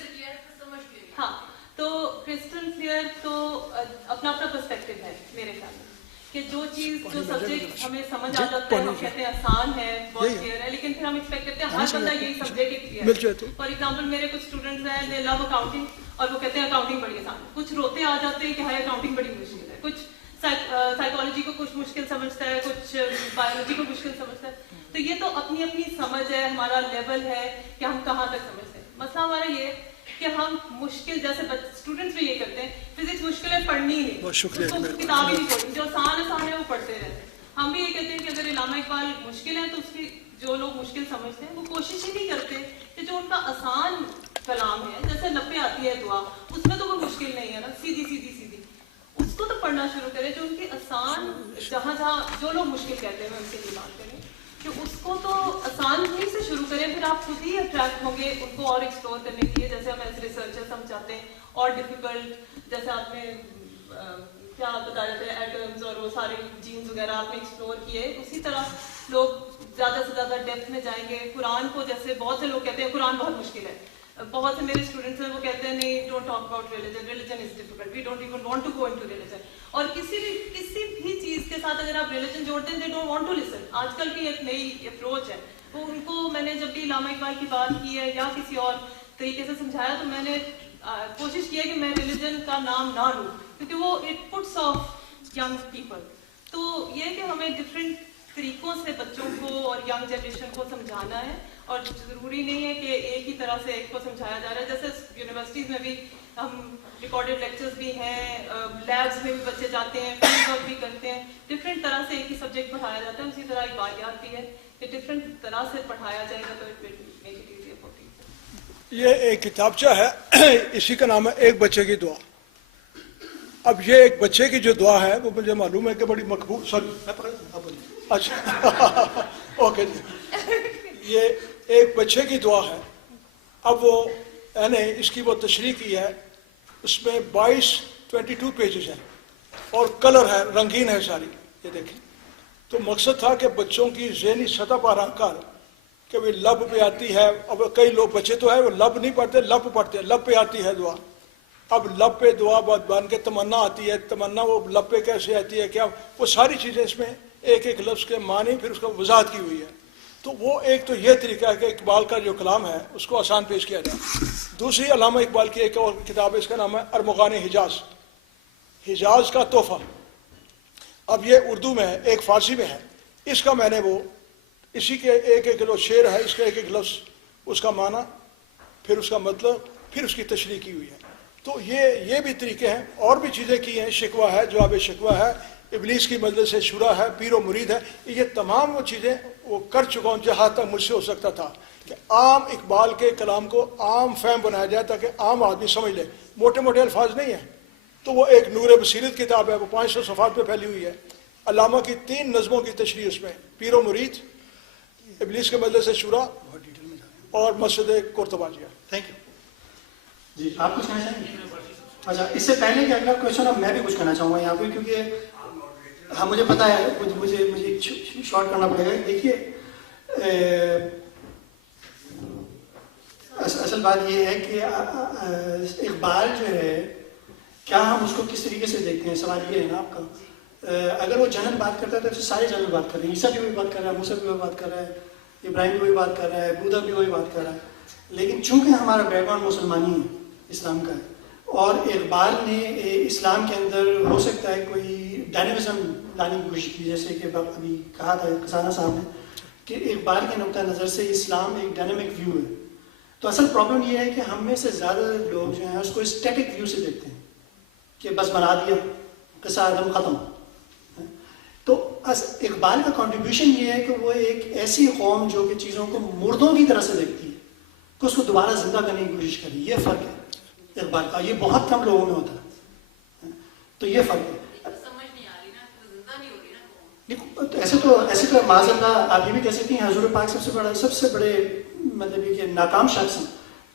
ہاں، تو کرسٹل کلیئر تو اپنا اپنا پرسپیکٹو ہے میرے خیال میں، کہ جو چیز جو سبجیکٹ ہمیں سمجھ آ جاتا ہے ہم کہتے ہیں آسان ہے، بہت کلیئر ہے، لیکن پھر ہم ایکسپیکٹ کرتے ہیں ہر بندہ یہی سبجیکٹ کلیئر ہے. فار ایگزامپل میرے کچھ اسٹوڈنٹس ہیں دے لو اکاؤنٹنگ اور وہ کہتے ہیں اکاؤنٹنگ بڑی آسان ہے، کچھ روتے آ جاتے ہیں کہ ہائی اکاؤنٹنگ بڑی مشکل ہے، کچھ سائیکالوجی کو کچھ مشکل سمجھتا ہے، کچھ بایولوجی کو مشکل سمجھتا ہے. تو یہ تو اپنی اپنی سمجھ ہے، ہمارا لیول ہے کہ ہم کہاں تک سمجھتے ہیں. مسئلہ ہمارا یہ کہ ہم مشکل، جیسے اسٹوڈنٹس بھی یہ کرتے ہیں، فزکس مشکل ہے پڑھنی ہی نہیں، کتاب ہی نہیں پڑھنی، جو آسان ہے وہ پڑھتے رہتے ہیں. ہم بھی یہ کہتے ہیں کہ اگر علامہ اقبال مشکل ہے تو اس کی جو لوگ مشکل سمجھتے ہیں وہ کوشش ہی نہیں کرتے کہ جو ان کا آسان کلام ہے، جیسے لپے آتی ہے دعا، اس میں تو کوئی مشکل نہیں ہے نا، سیدھی سیدھی سیدھی، اس کو تو پڑھنا شروع کریں. جو ان کی آسان، جہاں جہاں جو لوگ مشکل کہتے ہیں میں ان سے یہ بات کریں کہ اس کو تو آسان ہی سے شروع کریں، پھر آپ خود ہی اٹریکٹ ہوں گے ان کو اور ایکسپلور کرنے کے لیے. جیسے ہم ایز ریسرچرس ہم چاہتے ہیں اور ڈیفیکلٹ، جیسے آپ نے کیا بتا رہے تھے ایٹمز اور وہ سارے جینز وغیرہ آپ نے ایکسپلور کیے، اسی طرح لوگ زیادہ سے زیادہ ڈیپتھ میں جائیں گے. قرآن کو جیسے بہت سے لوگ کہتے ہیں قرآن بہت مشکل ہے، بہت سے میرے اسٹوڈنٹس ہیں وہ کہتے ہیں نہیں don't talk about religion, religion is difficult, we don't even want to go into religion. اور کسی بھی چیز کے ساتھ اگر آپ ریلیجن جوڑتے ہیں they don't want to listen. آج کل کی ایک نئی اپروچ ہے وہ، ان کو میں نے جب بھی علامہ اقبال کی بات کی ہے یا کسی اور طریقے سے سمجھایا تو میں نے کوشش کی ہے کہ میں ریلیجن کا نام نہ لوں، کیونکہ وہ it puts of young people. تو یہ کہ ہمیں ڈفرینٹ طریقوں سے بچوں کو اور ینگ جنریشن کو سمجھانا ہے، اور ضروری نہیں ہے کہ ایک ہی طرح سے ایک کو سمجھایا جا رہا ہے. جیسے یونیورسٹیز میں بھی ہم ریکارڈڈ لیکچرز بھی ہیں، لیبس میں بھی بچے جاتے ہیں، فیلڈ ورک بھی کرتے ہیں، ڈفرینٹ طرح سے ایک ہی سبجیکٹ پڑھایا جاتا ہے. اسی طرح اقبالیات بھی ہے کہ ڈفرینٹ طرح سے پڑھایا جائے گا تو it will make it easier for people. یہ ایک کتابچہ ہے، اسی کا نام ہے ایک بچے کی دعا. اب یہ ایک بچے کی جو دعا ہے وہ مجھے معلوم ہے کہ بڑی مقبول، اچھا اوکے جی، یہ ایک بچے کی دعا ہے. اب وہ میں نے اس کی وہ تشریح کی ہے، اس میں 22 پیجز ہیں اور کلر ہے، رنگین ہے ساری، یہ دیکھیں. تو مقصد تھا کہ بچوں کی ذہنی سطح پر کر کہ وہ لب پہ آتی ہے. اب کئی لوگ بچے تو ہے وہ لب نہیں پڑھتے، لب پڑھتے ہیں، لب پہ آتی ہے دعا. اب لب پہ دعا بن کے تمنا آتی ہے، تمنا وہ لب پہ کیسے آتی ہے، کیا وہ ساری چیزیں اس میں ایک ایک لفظ کے معنی پھر اس کا وضاحت کی ہوئی ہے. تو وہ ایک تو یہ طریقہ ہے کہ اقبال کا جو کلام ہے اس کو آسان پیش کیا جائے. دوسری علامہ اقبال کی ایک اور کتاب ہے، اس کا نام ہے ارمغان حجاز، حجاز کا تحفہ. اب یہ اردو میں ہے، ایک فارسی میں ہے. اس کا میں نے وہ اسی کے ایک ایک لفظ شعر ہے، اس کا ایک ایک لفظ، اس کا معنی، پھر اس کا مطلب، پھر اس کی تشریح کی ہوئی ہے. تو یہ بھی طریقے ہیں. اور بھی چیزیں کی ہیں، شکوہ ہے، جواب شکوہ ہے، ابلیس کی مجلس شورا ہے، پیر و مرید ہے. یہ تمام وہ چیزیں وہ کر چکا ہوں جہاں تک مجھ سے ہو سکتا تھا کہ عام اقبال کے کلام کو عام فہم بنایا جائے تاکہ عام آدمی سمجھ لے. موٹے موٹے الفاظ نہیں ہیں. تو وہ ایک نور بصیرت کتاب ہے، وہ 500 صفحات پہ پھیلی ہوئی ہے. علامہ کی 3 نظموں کی تشریح اس میں، پیر و مرید، ابلیس کے مجلس شورا اور مسجد قرطبہ. Thank you. جی آپ کچھ کہنا چاہیں گے؟ اچھا، اس سے پہلے کہ اگلا کوشچن اب میں بھی کچھ کہنا چاہوں گا یہاں پہ، کیونکہ ہاں مجھے پتا ہے مجھے شارٹ کرنا پڑے گا. دیکھیے اصل بات یہ ہے کہ اقبال جو ہے کیا ہم اس کو کس طریقے سے دیکھتے ہیں، سوال یہ ہے نا آپ کا. اگر وہ جنرل بات کرتا ہے تو سارے جنرل بات کر رہے ہیں. عیسیٰ بھی وہی بات کر رہا ہے، موسیٰ بھی وہی بات کر رہا ہے، ابراہیم بھی وہی بات کر رہا ہے، بودھا بھی وہی بات کر رہا ہے. لیکن چونکہ ہمارا بیک گراؤنڈ مسلمانی ہے، اسلام کا ہے، اور اقبال نے اسلام کے اندر ہو سکتا ہے کوئی ڈائنامزم لانے کی کوشش کی، جیسے کہ ابھی کہا تھا کسانہ صاحب نے کہ اقبال کے نقطہ نظر سے اسلام ایک ڈائنامک ویو ہے. تو اصل پرابلم یہ ہے کہ ہم میں سے زیادہ لوگ جو ہیں اس کو اسٹیٹک ویو سے دیکھتے ہیں کہ بس بنا دیا، قصہ آدم ختم. تو اقبال کا کنٹریبیوشن یہ ہے کہ وہ ایک ایسی قوم جو کہ چیزوں کو مردوں کی طرح سے دیکھتی ہے کہ اس کو دوبارہ زندہ کرنے کی کوشش کری. یہ فرق ہے اقبال کا، یہ بہت کم لوگوں میں ہوتا ہے. تو یہ فرق ہے. ایسے تو معاذ اللہ آپ یہ بھی کہہ سکتی ہیں حضور پاک سب سے بڑے مطلب یہ کہ ناکام شخص ہیں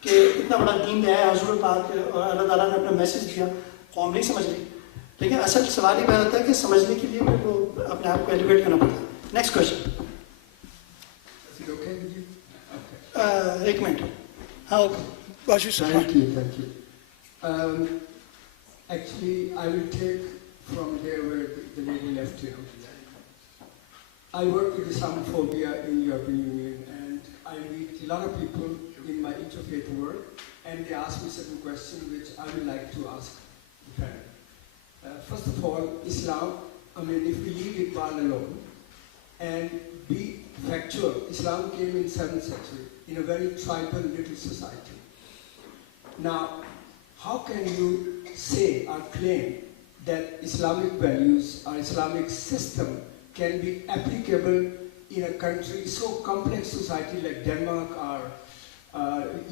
کہ اتنا بڑا دین دیا ہے حضور پاک اور اللہ تعالیٰ نے اپنا میسج دیا، قوم نہیں سمجھ رہی. لیکن اصل سوال یہ ہوتا ہے کہ سمجھنے کے لیے وہ اپنے آپ کو ایلیویٹ کرنا پڑتا ہے. Next question. ایک منٹ. ہاں okay. Thank you. Actually, I will take from there where the lady left here. I work with Islamophobia in European Union, and I meet a lot of people in my interfaith work, and they ask me certain questions which I would like to ask the panel. First of all, Islam, I mean, if we leave Iqbal alone and be factual, Islam came in 7th century in a very tribal little society. Now, how can you say or claim that Islamic values or Islamic system can be applicable in a country, so complex society like Denmark or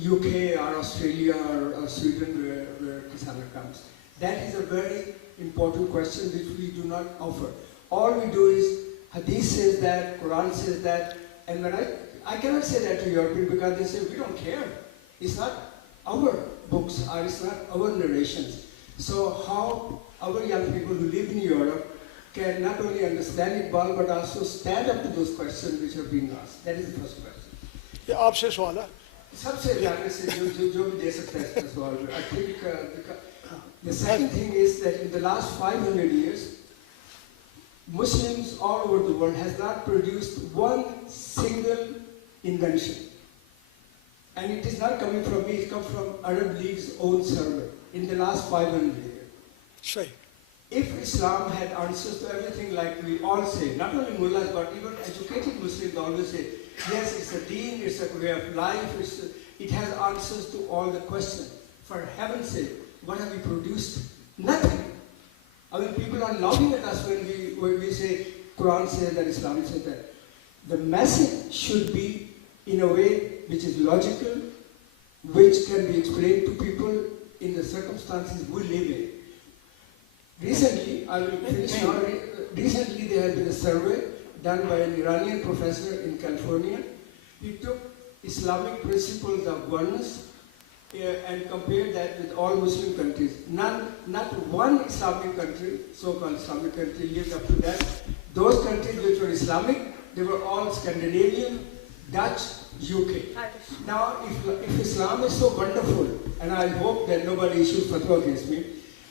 UK or Australia or Sweden where Kisana comes? That is a very important question which we do not offer. All we do is Hadith says that, Quran says that, and when I cannot say that to Europeans because they say we don't care. It's not our books or it's not our narrations. So how our young people who live in Europe can not only understand Iqbal but also stand up to those questions which are being asked? That is the first question. یہ آپ سے سوال ہے. سب سے زیادہ سے جو بھی دے سکتا ہے اس کا سوال. I think the second thing is that in the last 500 years, Muslims all over the world has not produced one single invention. And it is not coming from me, it comes from Arab League's own survey in the last 500 years. صحیح. If Islam had answers to everything like we all say, not only mullahs but even educated Muslims always say, yes, it's a deen, it's a way of life, it has answers to all the questions. For heaven's sake, what have we produced? Nothing. I mean, people are laughing at us when we say Quran says that, Islam says that. The message should be in a way which is logical, which can be explained to people in the circumstances we live in. Recently, I will finish now. Recently, there has been a survey done by an Iranian professor in California. He took Islamic principles of governance and compared that with all Muslim countries. Not one Islamic country, so-called Islamic country, lived up to that. Those countries which were Islamic, they were all Scandinavian, Dutch, UK. Now, if Islam is so wonderful, and I hope that nobody issues fatwa against me,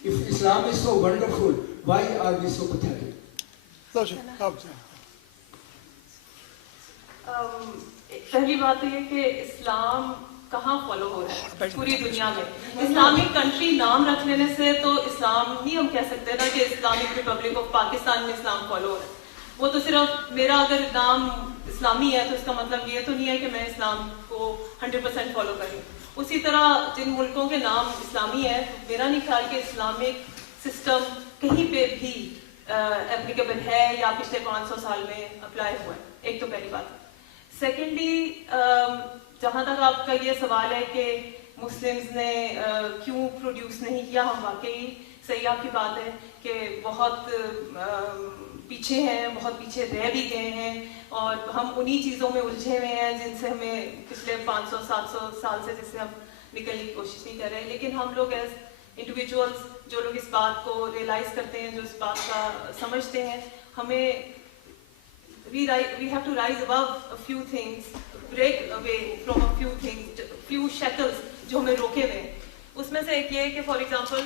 if Islam is so wonderful, why are we so pathetic? پہلی بات یہ کہ اسلام کہاں follow ہو رہا ہے پوری دنیا میں. اسلامک کنٹری نام رکھ لینے سے تو اسلام نہیں ہم کہہ سکتے نا کہ اسلامک ریپبلک آف پاکستان میں اسلام فالو ہو رہا ہے. وہ تو صرف میرا اگر نام اسلامی ہے تو اس کا مطلب یہ تو نہیں ہے کہ میں اسلام کو 100% فالو کروں. اسی طرح جن ملکوں کے نام اسلامی ہے, میرا نہیں خیال کہ اسلامک سسٹم کہیں پہ بھی اپلیکیبل ہے یا پچھلے 500 سال میں اپلائی ہوا ہے. ایک تو پہلی بات. سیکنڈلی, جہاں تک آپ کا یہ سوال ہے کہ مسلمز نے کیوں پروڈیوس نہیں کیا, ہم واقعی صحیح آپ کی بات ہے کہ بہت پیچھے ہیں, بہت پیچھے رہ بھی گئے ہیں, اور ہم انہی چیزوں میں الجھے ہوئے ہیں جن سے ہمیں پچھلے 500-700 سال سے جس سے ہم نکلنے کی کوشش نہیں کر رہے. لیکن ہم لوگ ایز انڈیویجولس, جو لوگ اس بات کو ریئلائز کرتے ہیں, جو اس بات کا سمجھتے ہیں, ہمیں we have to rise above a few things, break away from a few things, few shackles جو ہمیں روکے ہوئے ہیں. اس میں سے ایک یہ ہے کہ فار ایگزامپل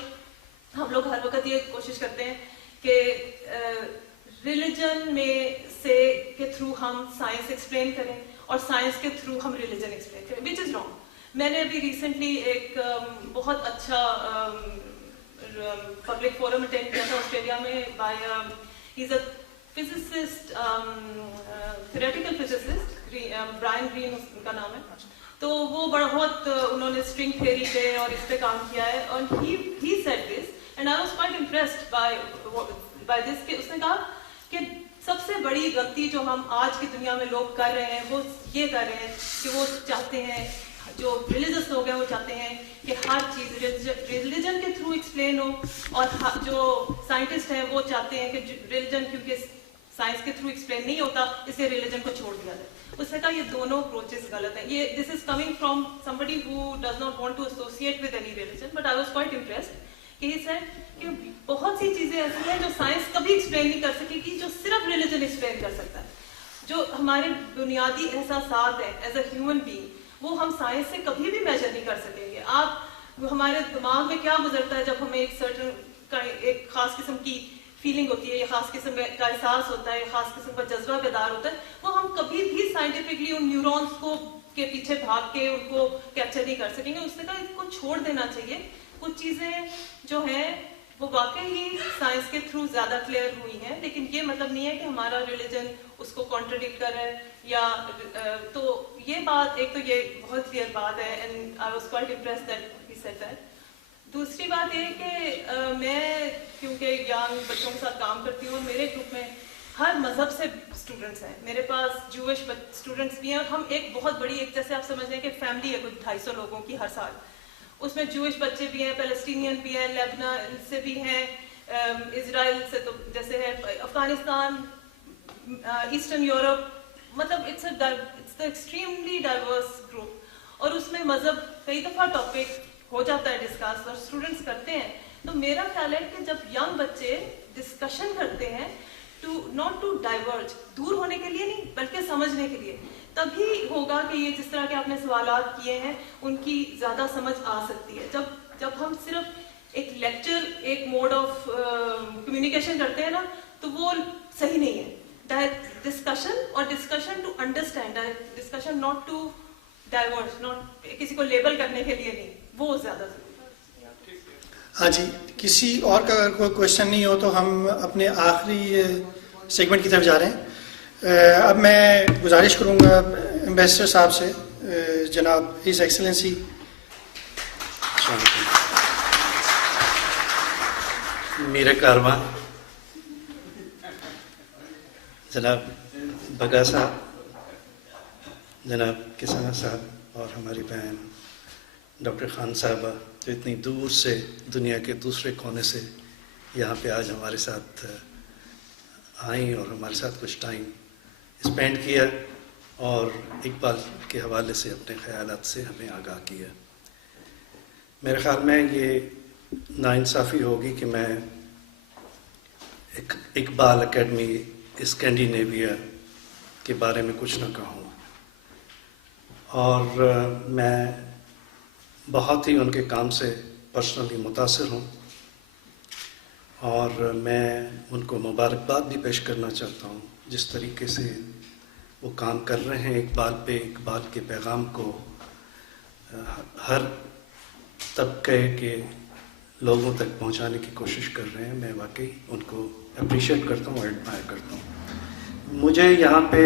ہم لوگ ہر وقت یہ کوشش کرتے ہیں کہ ریلیجن میں سے کے تھرو ہم سائنس ایکسپلین کریں اور سائنس کے تھرو ہم ریلیجن ایکسپلین کریں, وچ از رانگ. میں نے ابھی ریسنٹلی ایک بہت اچھا پبلک فورم اٹینڈ کیا تھا آسٹریلیا میں by he is a physicist, theoretical physicist, Brian Greene ان کا نام ہے. تو وہ بہت انہوں نے اسٹرنگ تھیوری پہ اور اس پہ کام کیا ہے, اور he said this and I was quite impressed by this کہ اس نے کہا کہ سب سے بڑی غلطی جو ہم آج کی دنیا میں لوگ کر رہے ہیں وہ یہ کر رہے ہیں کہ وہ چاہتے ہیں, جو ریلیجس لوگ ہیں وہ چاہتے ہیں کہ ہر چیز ریلیجن کے تھرو ایکسپلین ہو, اور جو سائنٹسٹ ہیں وہ چاہتے ہیں کہ ریلیجن کیونکہ سائنس کے تھرو ایکسپلین نہیں ہوتا اس لیے ریلیجن کو چھوڑ دیا جائے. اس نے کہا یہ دونوں اپروچز غلط ہیں. یہ this is coming from somebody who does not want to associate with any religion, but I was quite impressed کہ he said کہ بہت سی چیزیں ایسی ہیں جو سائنس کبھی ایکسپلین نہیں کر سکے گی, جو صرف ریلیجن ایکسپلین کر سکتا ہے. جو ہمارے بنیادی احساسات ہیں ایز اے ہیومن بینگ, وہ ہم سائنس سے کبھی بھی میجر نہیں کر سکیں گے. آپ ہمارے دماغ میں کیا گزرتا ہے جب ہمیں ایک سرٹن ایک خاص قسم کی فیلنگ ہوتی ہے, یہ خاص قسم کا احساس ہوتا ہے, یہ خاص قسم کا جذبہ بیدار ہوتا ہے, وہ ہم کبھی بھی سائنٹیفکلی ان نیورونس کو کے پیچھے بھاگ کے ان کو کیپچر نہیں کر سکیں گے. اس نے کہا اس کو چھوڑ دینا چاہیے. کچھ چیزیں جو ہیں وہ واقعی ہی سائنس کے تھرو زیادہ کلیئر ہوئی ہیں, لیکن یہ مطلب نہیں ہے کہ ہمارا ریلیجن اس کو کانٹرڈکٹ کر رہا ہے یا تو یہ بات, ایک تو یہ بہت کلیئر بات ہے and I was quite impressed that he said that. دوسری بات یہ کہ میں کیونکہ ینگ بچوں کے ساتھ کام کرتی ہوں, میرے گروپ میں ہر مذہب سے اسٹوڈنٹس ہیں. میرے پاس جوش اسٹوڈنٹس بھی ہیں, اور ہم ایک بہت بڑی, ایک جیسے آپ سمجھ لیں کہ فیملی ہے کچھ 250 لوگوں کی ہر سال. اس میں جوش بچے بھی ہیں, پیلسٹینین بھی ہیں, لیبنان سے بھی ہیں, اسرائیل سے تو جیسے ہے, افغانستان, ایسٹرن یورپ, مطلب it's the extremely diverse group. اور اس میں مذہب کئی دفعہ ٹاپک ہو جاتا ہے ڈسکس, اور اسٹوڈنٹس کرتے ہیں. تو میرا خیال ہے کہ جب ینگ بچے ڈسکشن کرتے ہیں ناٹ ٹو ڈائیورج, دور ہونے کے لیے نہیں بلکہ سمجھنے کے لیے, تبھی ہوگا کہ یہ جس طرح کے آپ نے سوالات کیے ہیں ان کی زیادہ سمجھ آ سکتی ہے. جب ہم صرف ایک لیکچر, ایک موڈ آف کمیونیکیشن کرتے ہیں نا, تو وہ صحیح نہیں ہے. ڈسکشن اور discussion to understand, discussion not to diverge, not کسی کو لیبل کرنے کے لیے نہیں, وہ زیادہ ضروری. ہاں جی, کسی اور کا اگر کوئی کوشچن نہیں ہو تو ہم اپنے آخری سیگمنٹ کی طرف جا رہے ہیں. اب میں گزارش کروں گا ایمبیسڈر صاحب سے, جناب ہز ایکسلنسی میرے کارواں جناب بگا صاحب, جناب کسانہ صاحب, اور ہماری بہن ڈاکٹر خان صاحبہ جو اتنی دور سے دنیا کے دوسرے کونے سے یہاں پہ آج ہمارے ساتھ آئیں اور ہمارے ساتھ کچھ ٹائم اسپینڈ کیا اور اقبال کے حوالے سے اپنے خیالات سے ہمیں آگاہ کیا. میرے خیال میں یہ ناانصافی ہوگی کہ میں اقبال اکیڈمی اسکینڈینیویا کے بارے میں کچھ نہ کہوں, اور میں بہت ہی ان کے کام سے پرسنلی متاثر ہوں, اور میں ان کو مبارکباد بھی پیش کرنا چاہتا ہوں جس طریقے سے وہ کام کر رہے ہیں اقبال پہ, اقبال کے پیغام کو ہر طبقے کے لوگوں تک پہنچانے کی کوشش کر رہے ہیں. میں واقعی ان کو اپریشیٹ کرتا ہوں, ایڈمائر کرتا ہوں. مجھے یہاں پہ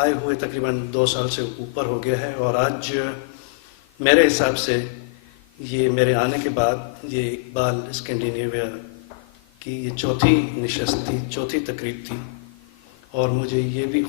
آئے ہوئے تقریباً 2 سال سے اوپر ہو گیا ہے، اور آج میرے حساب سے یہ میرے آنے کے بعد یہ اقبال اسکینڈینیویا کی یہ چوتھی نشست تھی، چوتھی تقریب تھی، اور مجھے یہ بھی